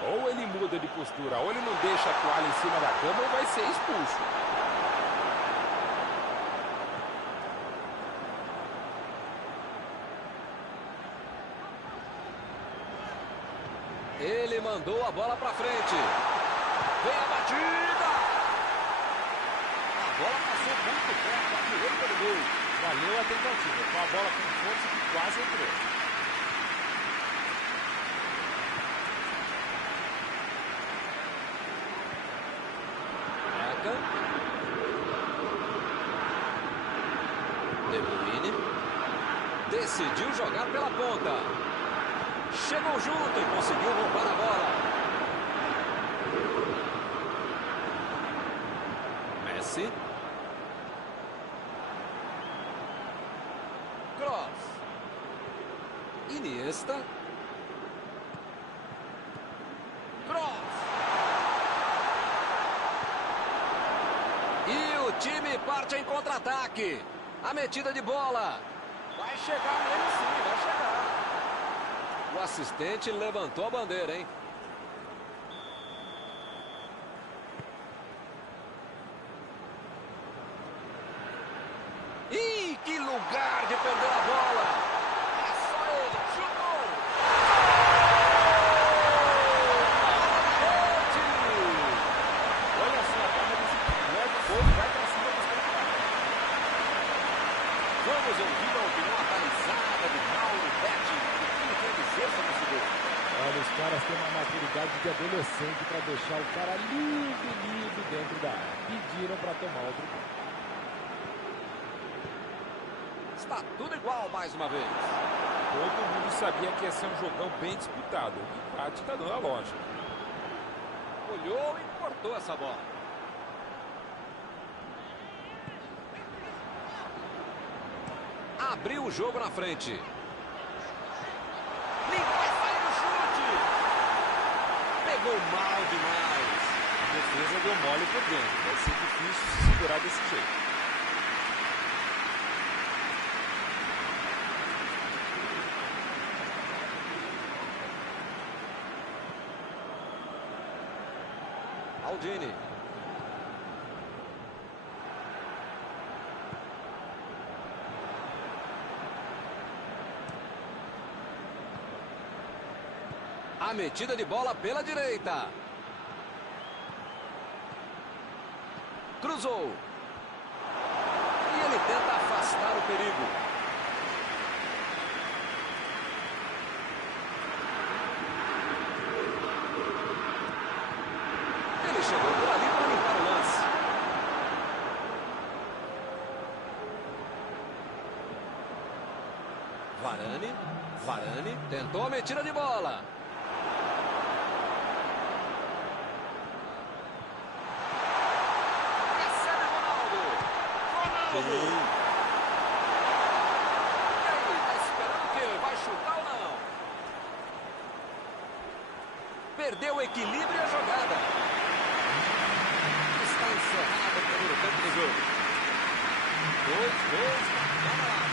Ou ele muda de postura, ou ele não deixa a toalha em cima da cama, ou vai ser expulso. Ele mandou a bola para frente. Vem a batida. A bola passou muito perto da direita do gol. Valeu a tentativa. Com a bola com força que quase entrou. De Bruyne. decidiu jogar pela ponta. Chegou junto e conseguiu roubar a bola. Messi. Cross. Iniesta. Cross. E o time parte em contra-ataque. A metida de bola. Vai chegar nele sim, vai chegar. O assistente levantou a bandeira, hein? Ih, que lugar de perder a bola! É só ele, chutou! Olha só, a barra desse povo vai pra cima dos caras. Vamos ouvir a opinião atualizada de Mauro Betti. O que ele quer dizer sobre esse gol? Olha, os caras têm uma maturidade de adolescente para deixar o cara livre dentro da área. Pediram para tomar outro gol. Está tudo igual mais uma vez. Todo mundo sabia que ia ser um jogão bem disputado. O empate está dando a lógica. Olhou e cortou essa bola. Abriu o jogo na frente. Nem vai sair o chute. Pegou mal demais. A defesa deu mole por dentro. Vai ser difícil se segurar desse jeito. Maldini. A metida de bola pela direita. Cruzou. E ele tenta afastar o perigo. Ele chegou por ali para limpar o lance. Varane tentou a metida de bola. Recebe Ronaldo. E aí, tá esperando o quê? Vai chutar ou não? Perdeu o equilíbrio e a jogada. Está encerrado o primeiro tempo do jogo. 2 gols para cada lado.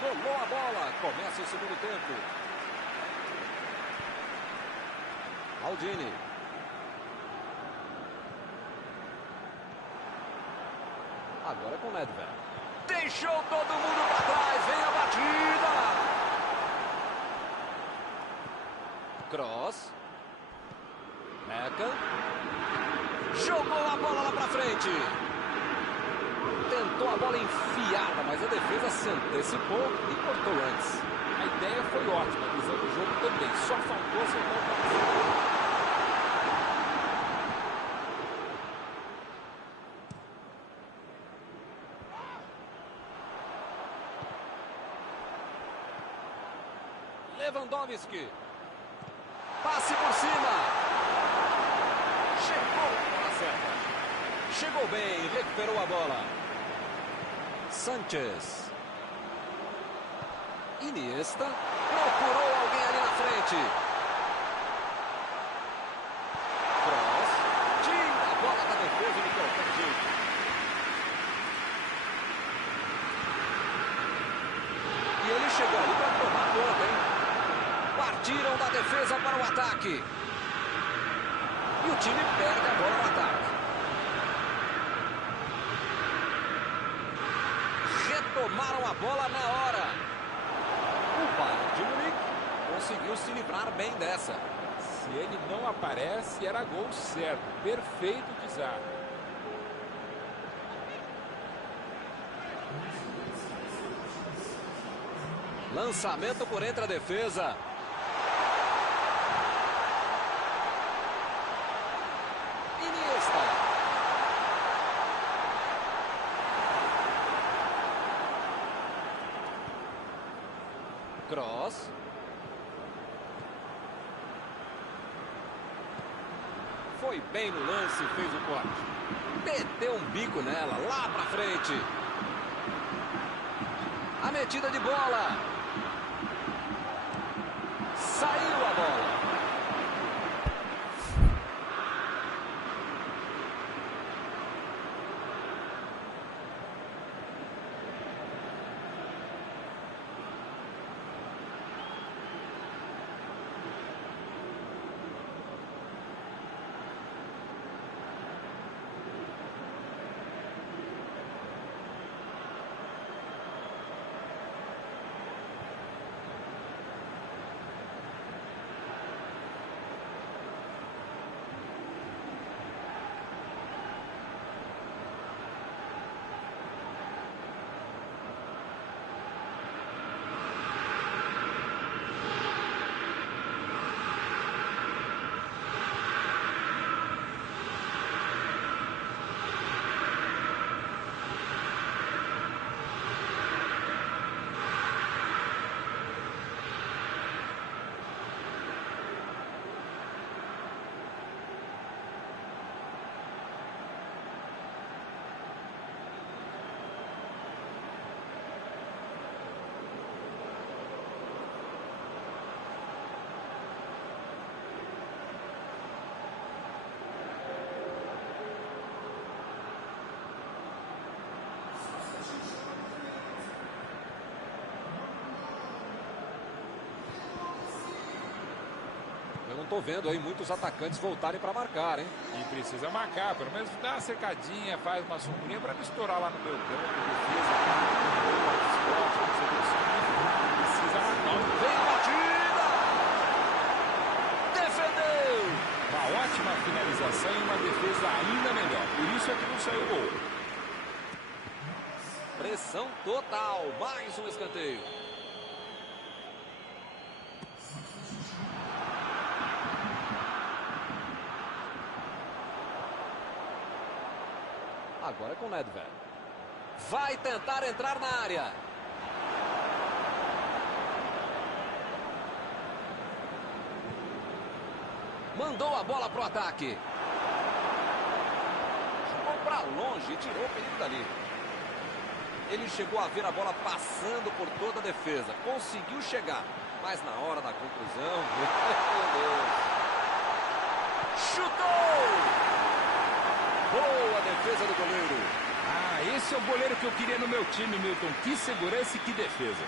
Rolou a bola. Começa o segundo tempo. Maldini. Agora com Nedved. Deixou todo mundo para trás. Vem a batida. Cross. Meca. Jogou a bola lá para frente. Tentou a bola enfiada, mas a defesa se antecipou e cortou antes. A ideia foi ótima, a visão do jogo também. Só faltou acertar o passe. Lewandowski. Passe por cima. Chegou na certa. Chegou bem, recuperou a bola. Sanchez. Iniesta. Procurou alguém ali na frente. Cross. Tira a bola da defesa de qualquer jeito. E ele chegou ali para tomar conta, hein? Partiram da defesa para o ataque. E o time perde a bola no ataque. tomaram a bola na hora. O Bayern de Munique conseguiu se livrar bem dessa. Se ele não aparece, era gol certo. Perfeito de Zaha. Lançamento por entre a defesa. Iniesta. Cross. Foi bem no lance, fez o corte. Meteu um bico nela, lá pra frente. A metida de bola. Saiu a bola. Eu não tô vendo aí muitos atacantes voltarem para marcar, hein? E precisa marcar, pelo menos dá uma cercadinha, faz uma sombrinha para não estourar lá no meio campo. Defesa, precisa marcar. Vem a batida! Defendeu! Uma ótima finalização e uma defesa ainda melhor. Por isso é que não saiu gol. Pressão total, mais um escanteio. Agora é com o Nedved. Vai tentar entrar na área. Mandou a bola pro ataque. Jogou para longe e tirou o perigo dali. Ele chegou a ver a bola passando por toda a defesa. Conseguiu chegar. Mas na hora da conclusão... Meu Deus. Chutou! Boa defesa do goleiro. Ah, esse é o goleiro que eu queria no meu time, Milton. Que segurança e que defesa.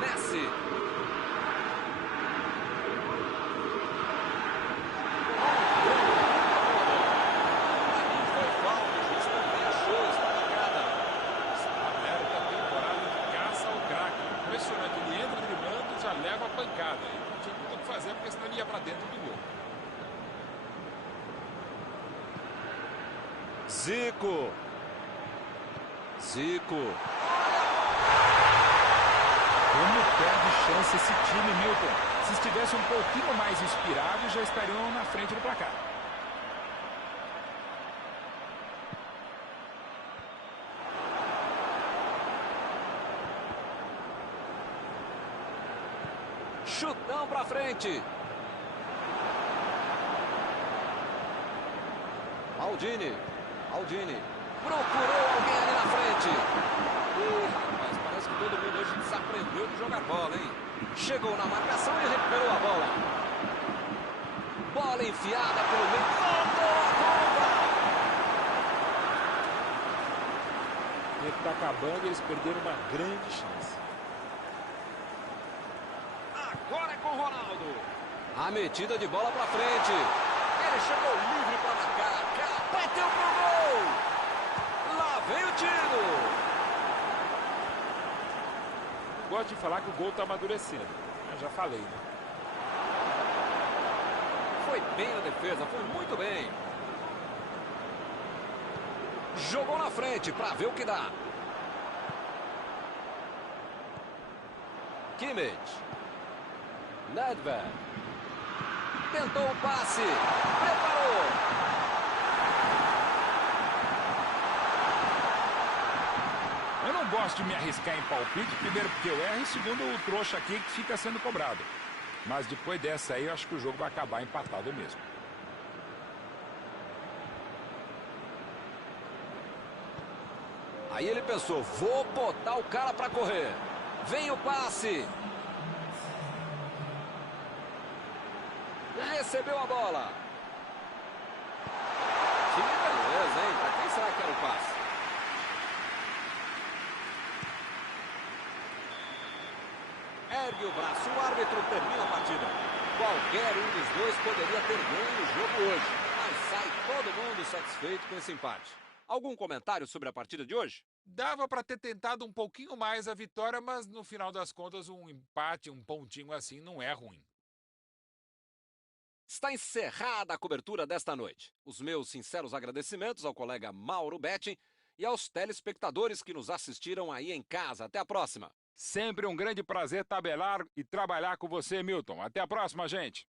Messi. Leva a pancada. Ele não tinha muito o que fazer, porque senão ele ia para dentro do gol. Zico. Como perde chance esse time, Milton. Se estivesse um pouquinho mais inspirado, já estariam na frente do placar. Chutão pra frente. Maldini. Procurou alguém ali na frente. Rapaz, parece que todo mundo hoje desaprendeu de jogar bola, hein? Chegou na marcação e recuperou a bola. Bola enfiada pelo meio. Voltou a bomba. tempo está acabando e eles perderam uma grande chance. Agora é com o Ronaldo. A metida de bola para frente. Ele chegou livre para marcar. Bateu pro gol. Lá vem o tiro. Gosto de falar que o gol está amadurecendo. Eu já falei, né? Foi bem na defesa, foi muito bem. Jogou na frente para ver o que dá. Kimmich. Nedved. Tentou o passe. Preparou. Eu não gosto de me arriscar em palpite, primeiro porque eu erro e segundo o trouxa aqui que fica sendo cobrado. Mas depois dessa aí eu acho que o jogo vai acabar empatado mesmo. Aí ele pensou, vou botar o cara para correr. Vem o passe. Recebeu a bola. Que beleza, hein? Para quem será que era o passe? Ergue o braço, o árbitro termina a partida. Qualquer um dos dois poderia ter ganho o jogo hoje, mas sai todo mundo satisfeito com esse empate. Algum comentário sobre a partida de hoje? Dava para ter tentado um pouquinho mais a vitória, mas no final das contas um empate, um pontinho assim não é ruim. Está encerrada a cobertura desta noite. Os meus sinceros agradecimentos ao colega Mauro Betting e aos telespectadores que nos assistiram aí em casa. Até a próxima. Sempre um grande prazer tabelar e trabalhar com você, Milton. Até a próxima, gente.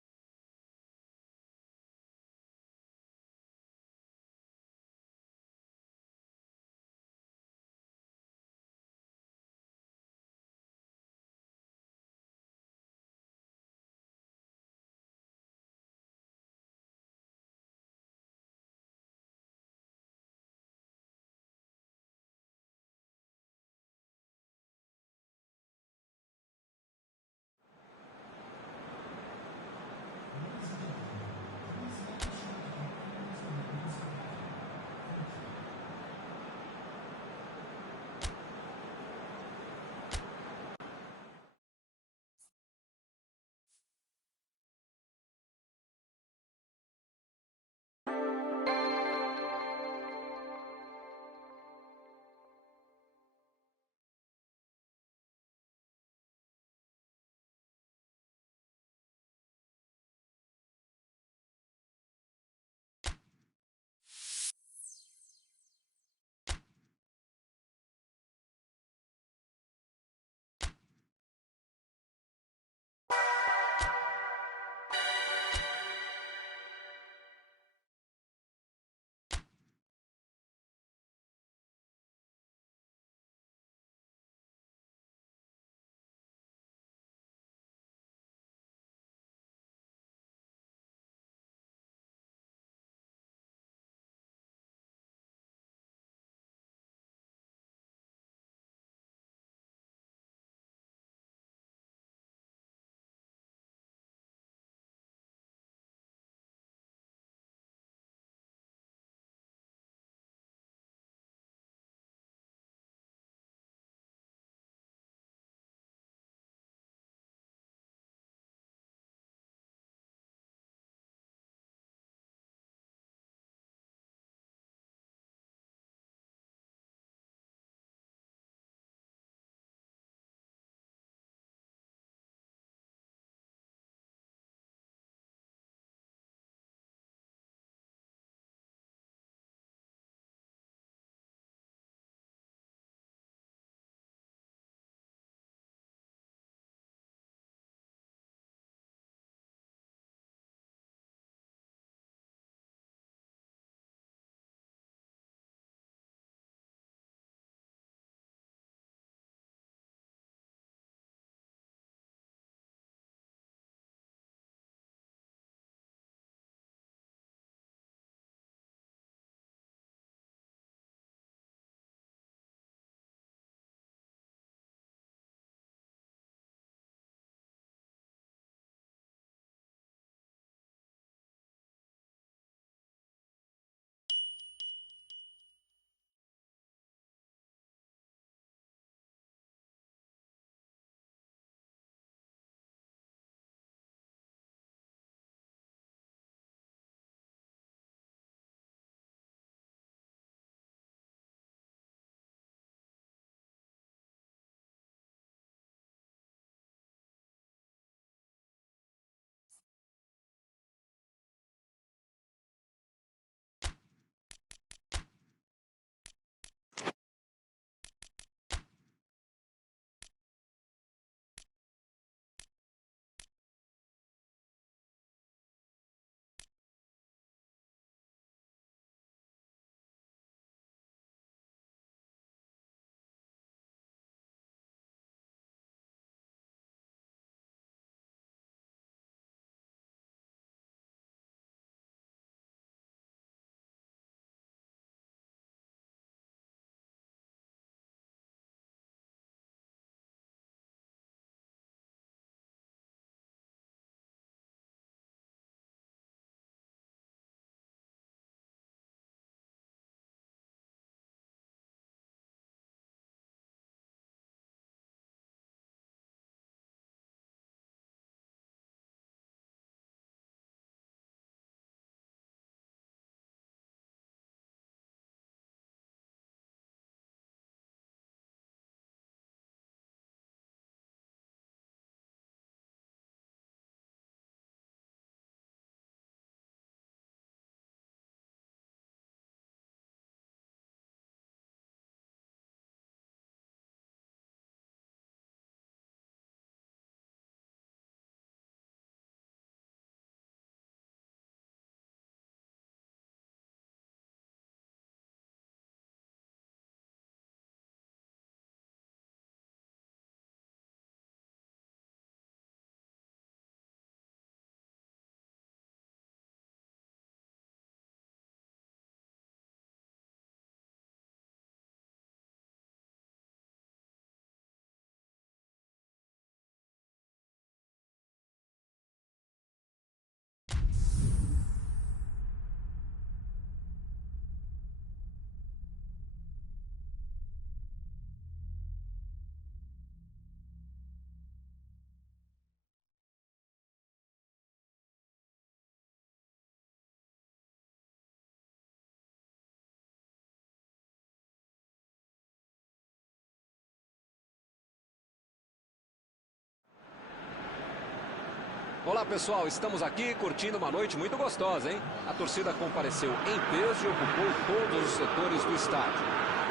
Olá pessoal, estamos aqui curtindo uma noite muito gostosa, hein? A torcida compareceu em peso e ocupou todos os setores do estádio.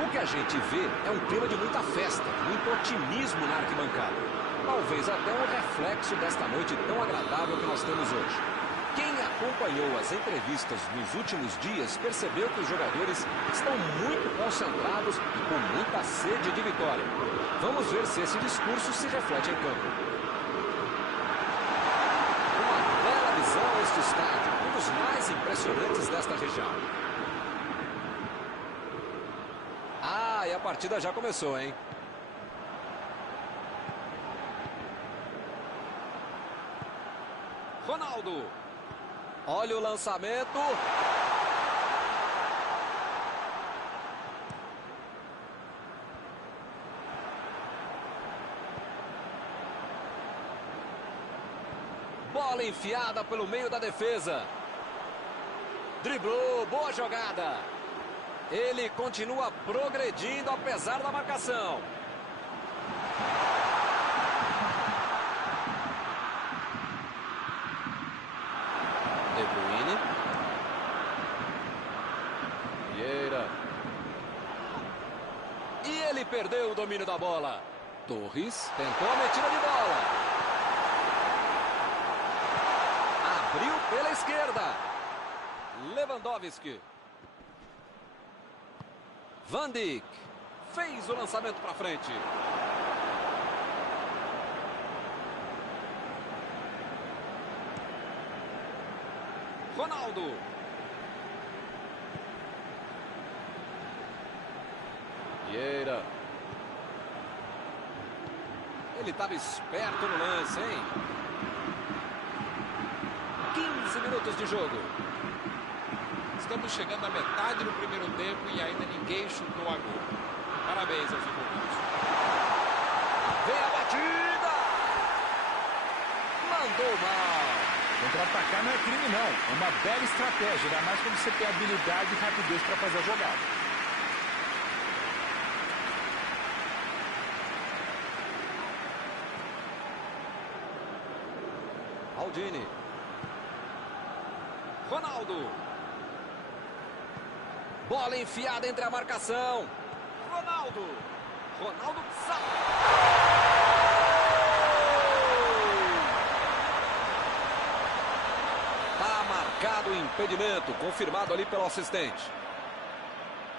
O que a gente vê é um clima de muita festa, muito otimismo na arquibancada. Talvez até um reflexo desta noite tão agradável que nós temos hoje. Quem acompanhou as entrevistas nos últimos dias percebeu que os jogadores estão muito concentrados e com muita sede de vitória. Vamos ver se esse discurso se reflete em campo. Uma bela visão este estádio, um dos mais impressionantes desta região. Ah, e a partida já começou, hein? Ronaldo. Olha o lançamento. Bola enfiada pelo meio da defesa. Driblou, boa jogada. Ele continua progredindo apesar da marcação. De Bruyne. Vieira. E ele perdeu o domínio da bola. Torres tentou a metida de bola. Abriu pela esquerda. Lewandowski. Van Dijk fez o lançamento para frente. Ronaldo. Vieira. Ele estava esperto no lance, hein? 15 minutos de jogo. Estamos chegando à metade do primeiro tempo e ainda ninguém chutou a gol. Parabéns aos envolvidos. Vem a batida! Mandou mal. Contra-atacar não é crime, não. É uma bela estratégia, ainda mais quando você tem habilidade e rapidez para fazer a jogada. Aldini. Ronaldo. Bola enfiada entre a marcação. Ronaldo. Ronaldo tá marcado o impedimento, confirmado ali pelo assistente.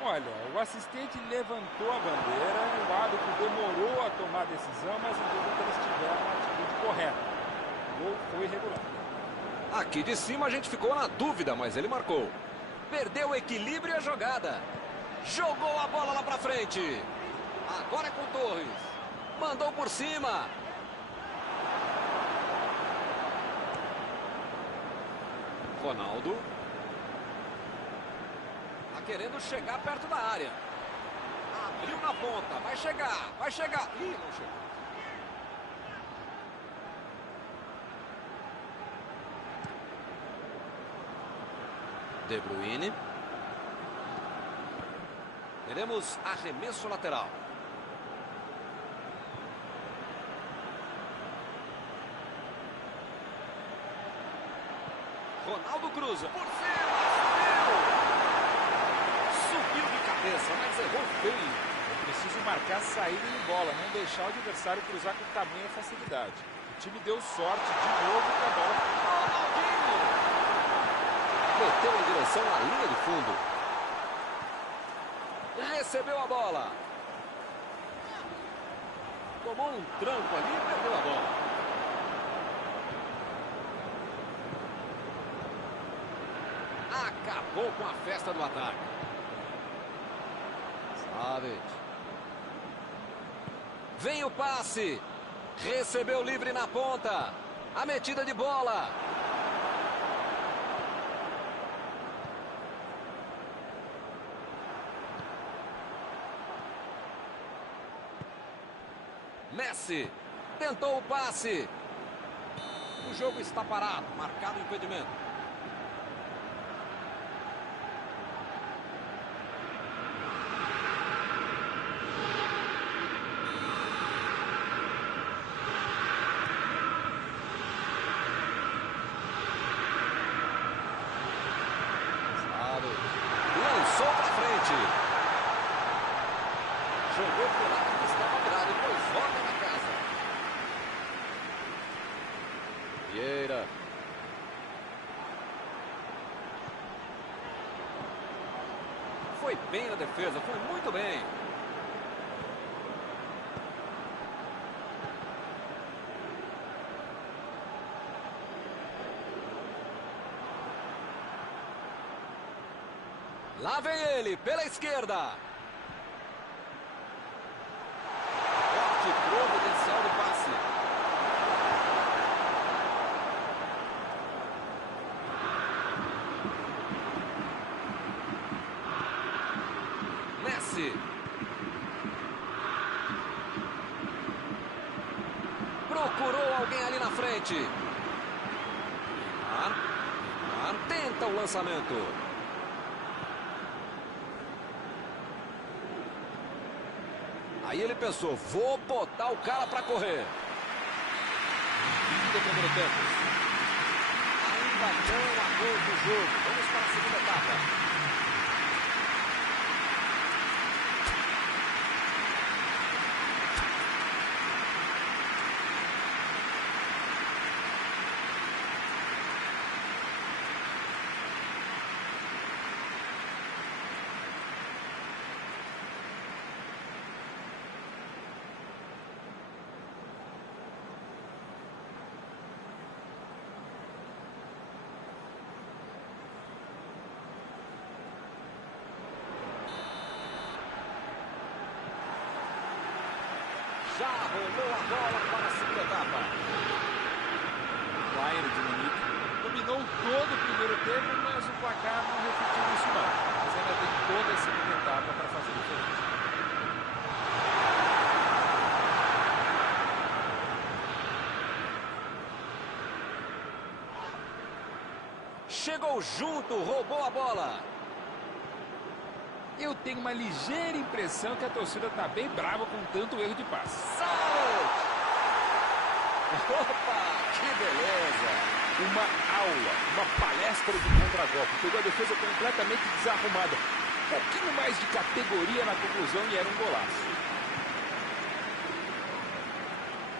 Olha, o assistente levantou a bandeira, o árbitro demorou a tomar a decisão, mas entendeu que eles tiveram a atitude correta. O gol foi irregular. Aqui de cima a gente ficou na dúvida, mas ele marcou. Perdeu o equilíbrio e a jogada. Jogou a bola lá pra frente. Agora é com o Torres. Mandou por cima. Ronaldo. Tá querendo chegar perto da área. Abriu na ponta. Vai chegar. Vai chegar. Ih, não chegou. De Bruyne. Teremos arremesso lateral. Ronaldo cruza. Por cima. Subiu de cabeça, mas errou feio. É preciso marcar saída de bola, não deixar o adversário cruzar com tamanha facilidade. O time deu sorte de novo com a bola. Ronaldinho. Meteu em direção à linha de fundo. Recebeu a bola. Tomou um tranco ali e perdeu a bola. Acabou com a festa do ataque. Savic. Vem o passe. Recebeu livre na ponta. A metida de bola. Messi tentou o passe. O jogo está parado, marcado o impedimento. Jogou pro lado que estava virado e depois volta na casa. Vieira. Foi bem na defesa, foi muito bem. Lá vem ele, pela esquerda. Forte providencial do passe. Messi. Procurou alguém ali na frente. Neymar tenta o lançamento. Aí ele pensou, vou botar o cara para correr. Fim do primeiro tempo. Ainda não há gol do jogo. Vamos para a segunda etapa. Já rolou a bola para a segunda etapa. Bayern de Munique dominou todo o primeiro tempo, mas o placar não refletiu isso não. Mas ainda tem toda a segunda etapa para fazer diferença. Chegou junto, roubou a bola. Eu tenho uma ligeira impressão que a torcida está bem brava com tanto erro de passe. Saúde! Opa, que beleza! Uma aula, uma palestra de contragolpe. Pegou a defesa completamente desarrumada. Um pouquinho mais de categoria na conclusão e era um golaço.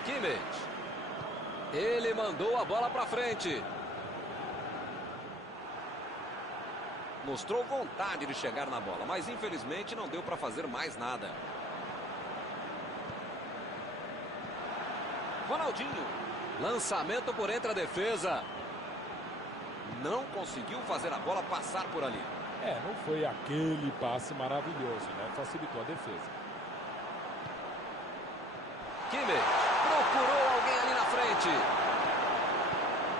Kimmich. Ele mandou a bola para frente. Mostrou vontade de chegar na bola, mas infelizmente não deu para fazer mais nada. Ronaldinho. Lançamento por entre a defesa. Não conseguiu fazer a bola passar por ali. Não foi aquele passe maravilhoso, né? Facilitou a defesa. Kimmich. Procurou alguém ali na frente.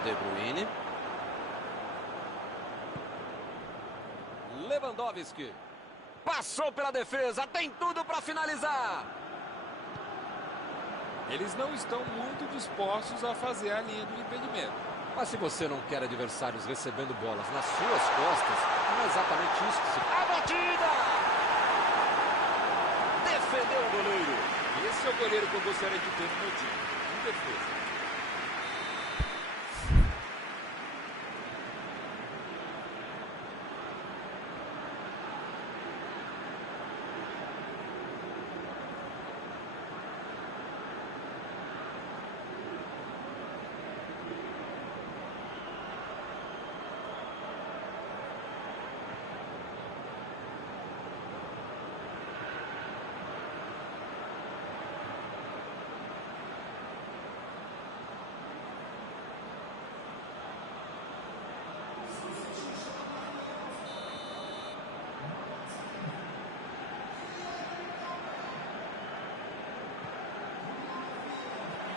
De Bruyne. Lewandowski. Passou pela defesa, tem tudo para finalizar. Eles não estão muito dispostos a fazer a linha do impedimento. Mas se você não quer adversários recebendo bolas nas suas costas, não é exatamente isso que se... A batida! Defendeu o goleiro. Esse é o goleiro que eu gostaria de ter no meu time. De defesa.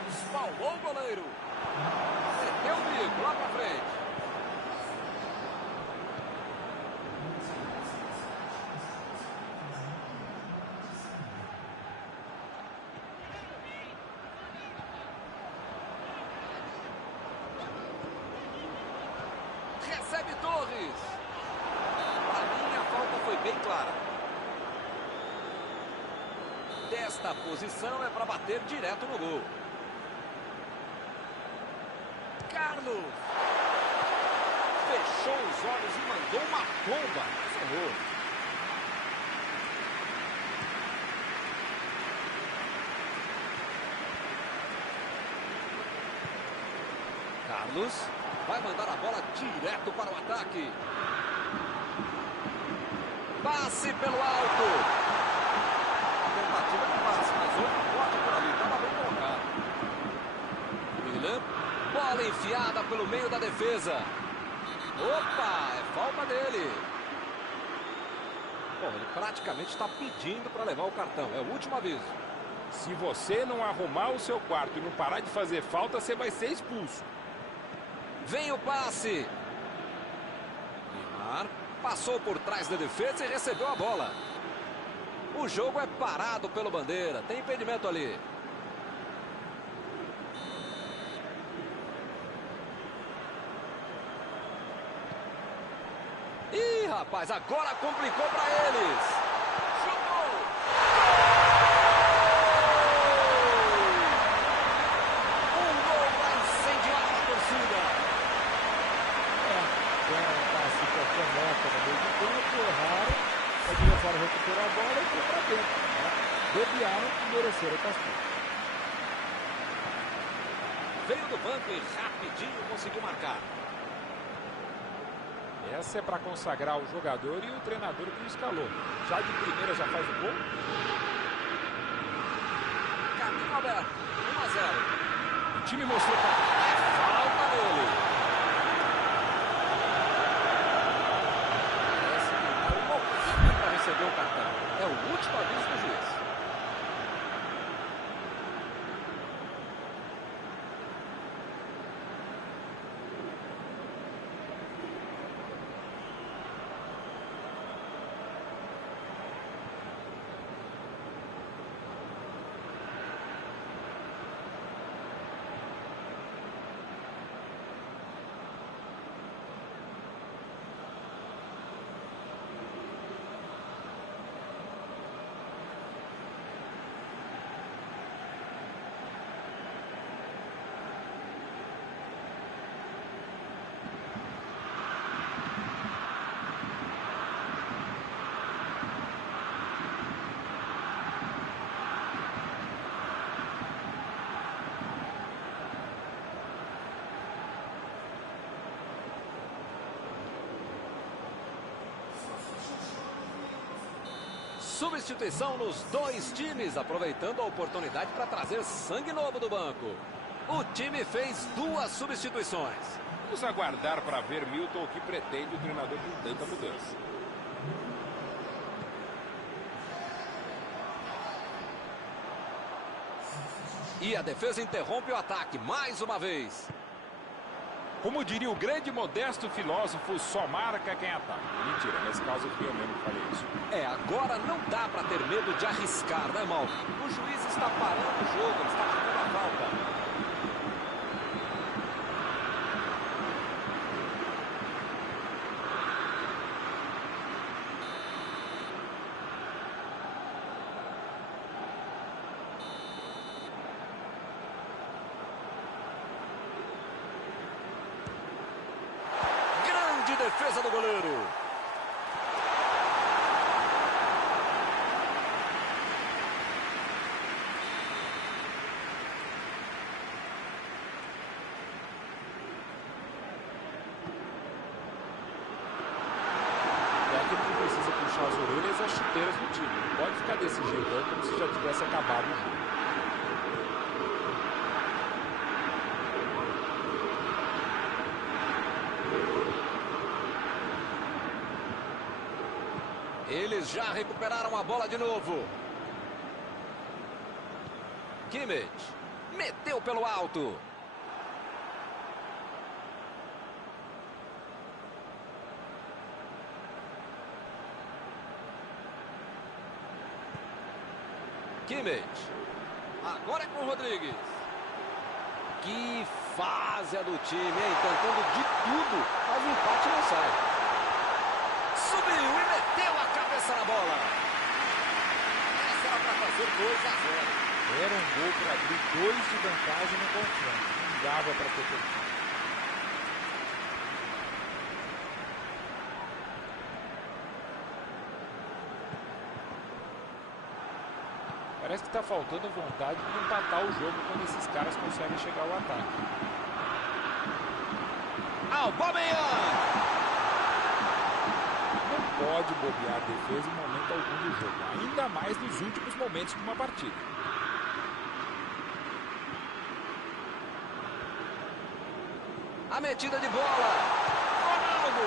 Espalmou o goleiro. Meteu o bico lá pra frente. Recebe Torres. Pra mim a falta foi bem clara. Desta posição é para bater direto no gol. Carlos fechou os olhos e mandou uma bomba, mas errou. Carlos vai mandar a bola direto para o ataque. Passe pelo alto. Tentativa de passe, mas outro forte por ali. Estava bem colocado. William. Bola enfiada pelo meio da defesa. Opa, é falta dele. Bom, ele praticamente está pedindo para levar o cartão. É o último aviso. Se você não arrumar o seu quarto e não parar de fazer falta, você vai ser expulso. Vem o passe. Neymar passou por trás da defesa e recebeu a bola. O jogo é parado pelo bandeira. Tem impedimento ali. Ih, rapaz, agora complicou para eles. Chutou! Um gol para incendiar a torcida. Passe qualquer meta no meio de campo, erraram, o adversário recuperou a bola e foi para dentro. Bobearam e mereceram o castigo. Veio do banco e rapidinho conseguiu marcar. Essa é para consagrar o jogador e o treinador que o escalou. Já de primeira já faz o gol. Caminho aberto, 1-0. O time mostrou que Falta dele. Parece que está um pouquinho para receber o cartão. É o último aviso do juiz. Substituição nos dois times, aproveitando a oportunidade para trazer sangue novo do banco. O time fez 2 substituições. Vamos aguardar para ver, Milton, o que pretende o treinador com tanta mudança. E a defesa interrompe o ataque mais uma vez. Como diria o grande modesto filósofo, só marca quem ataca. Mentira, nesse caso fui eu mesmo que falei isso. Agora não dá para ter medo de arriscar, né, Mal? O juiz está parando o jogo, ele está pedindo a falta. Defesa do goleiro. Precisa puxar as orelhas e as chuteiras do time. Não pode ficar desse jeito, como se já tivesse acabado o jogo. Eles já recuperaram a bola de novo. Kimmich meteu pelo alto. Kimmich. Agora é com o Rodrigues. Que fase a do time, hein? Tentando de tudo, mas o empate não sai. Subiu e meteu a cabeça na bola. Essa era para fazer 2-0. Era um gol para abrir 2 de vantagem no confronto. Não dava para ter perdido. Parece que está faltando vontade de empatar o jogo quando esses caras conseguem chegar ao ataque. Aubameyang. Não pode bobear a defesa em momento algum do jogo, ainda mais nos últimos momentos de uma partida. A metida de bola. Ronaldo.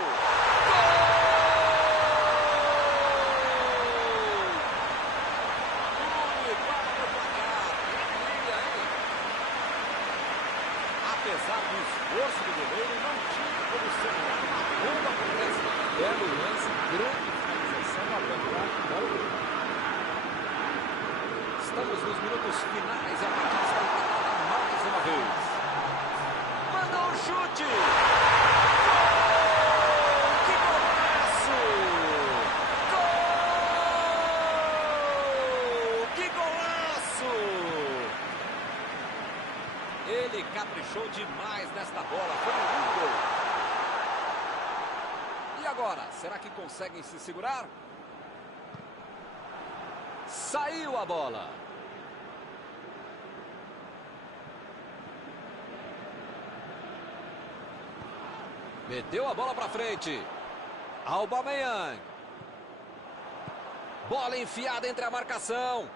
Apesar do esforço do goleiro, não tinha como segurar uma bomba por essa. Belo lance, grande finalização, a bola Estamos nos minutos finais e a partida está empatada mais uma vez. Mandou um chute. Gol! Que golaço! Gol! Que golaço! Ele caprichou demais nesta bola. Foi um lindo gol. E agora, será que conseguem se segurar? Saiu a bola. Meteu a bola para frente. Aubameyang. Bola enfiada entre a marcação.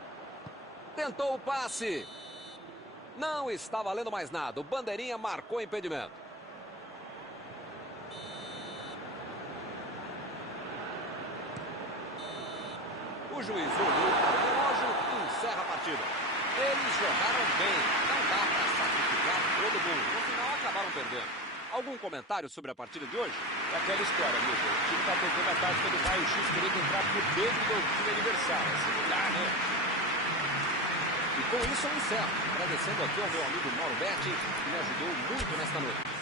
Tentou o passe. Não está valendo mais nada. O bandeirinha marcou impedimento. O juiz olhou para o relógio e encerra a partida. Eles jogaram bem. Não dá para sacrificar todo mundo. No final acabaram perdendo. Algum comentário sobre a partida de hoje? É aquela história, Milton. O time está tentando a tática do raio-x, querendo entrar por dentro do time adversário. Assim não dá, né? E com isso eu encerro. Agradecendo aqui ao meu amigo Mauro Betti, que me ajudou muito nesta noite.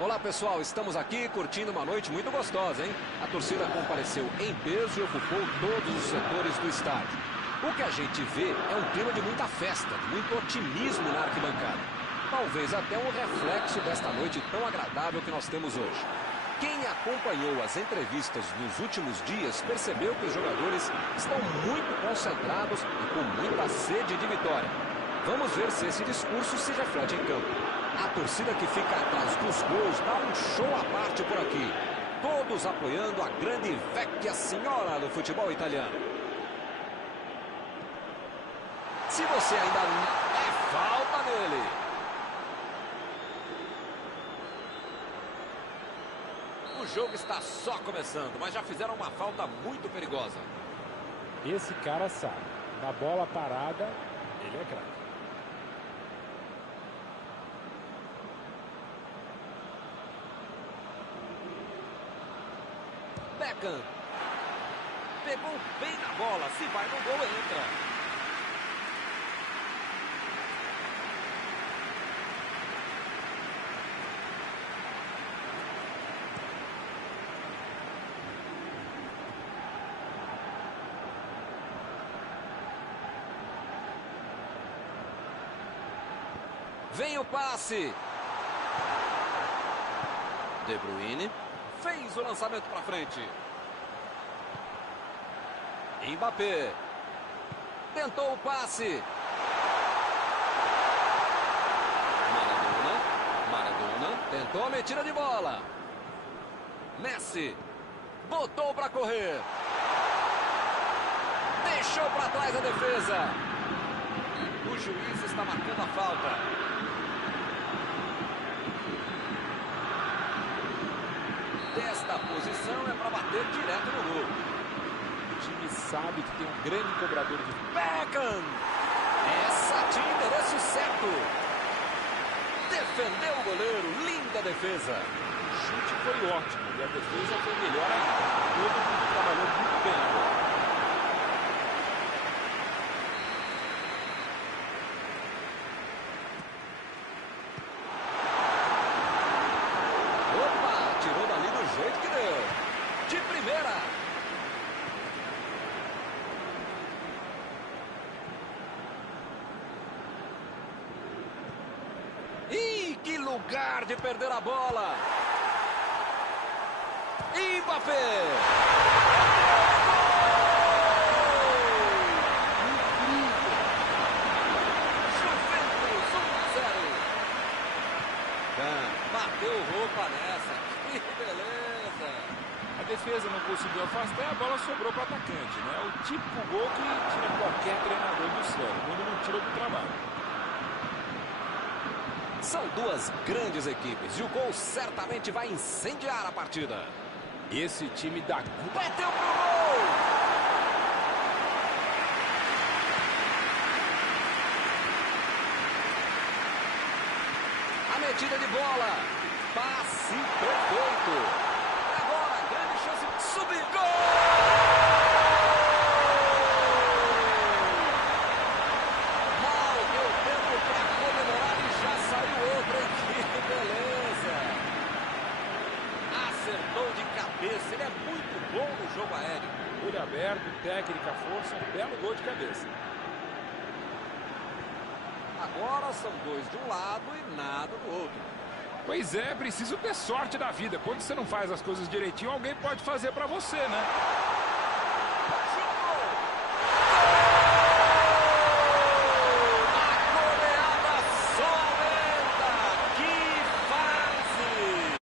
Olá pessoal, estamos aqui curtindo uma noite muito gostosa, hein? A torcida compareceu em peso e ocupou todos os setores do estádio. O que a gente vê é um clima de muita festa, de muito otimismo na arquibancada. Talvez até um reflexo desta noite tão agradável que nós temos hoje. Quem acompanhou as entrevistas nos últimos dias percebeu que os jogadores estão muito concentrados e com muita sede de vitória. Vamos ver se esse discurso se reflete em campo. A torcida que fica atrás dos gols dá um show à parte por aqui. Todos apoiando a grande vecchia senhora do futebol italiano. Se você ainda não... É falta nele. O jogo está só começando, mas já fizeram uma falta muito perigosa. Esse cara sabe. Na bola parada, ele é craque. Beckham. Pegou bem na bola. Se vai no gol, entra. Vem o passe. De Bruyne. Fez o lançamento para frente. Mbappé. Tentou o passe. Maradona. Tentou a metida de bola. Messi. Botou para correr. Deixou para trás a defesa. O juiz está marcando a falta. Desta posição é para bater direto no gol. O time sabe que tem um grande cobrador de... Beckham! Essa tinha endereço certo. Defendeu o goleiro. Linda defesa. O chute foi ótimo e a defesa foi melhor ainda. Todo mundo trabalhou muito bem agora. Que lugar de perder a bola. Mbappé. Juventus 1-0. Bateu roupa nessa. Que beleza. A defesa não conseguiu afastar e a bola sobrou para o atacante, né? O típico gol que tira qualquer treinador do sério, quando não tira do trabalho. São duas grandes equipes e o gol certamente vai incendiar a partida. Esse time da... Bateu pro gol! A metida de bola. Passe perfeito. Agora, grande chance de subir. Gol! Ele é muito bom no jogo aéreo. Olho aberto, técnica, força, um belo gol de cabeça. Agora são dois de um lado e nada do outro. Pois é, preciso ter sorte da vida. Quando você não faz as coisas direitinho, alguém pode fazer pra você, né?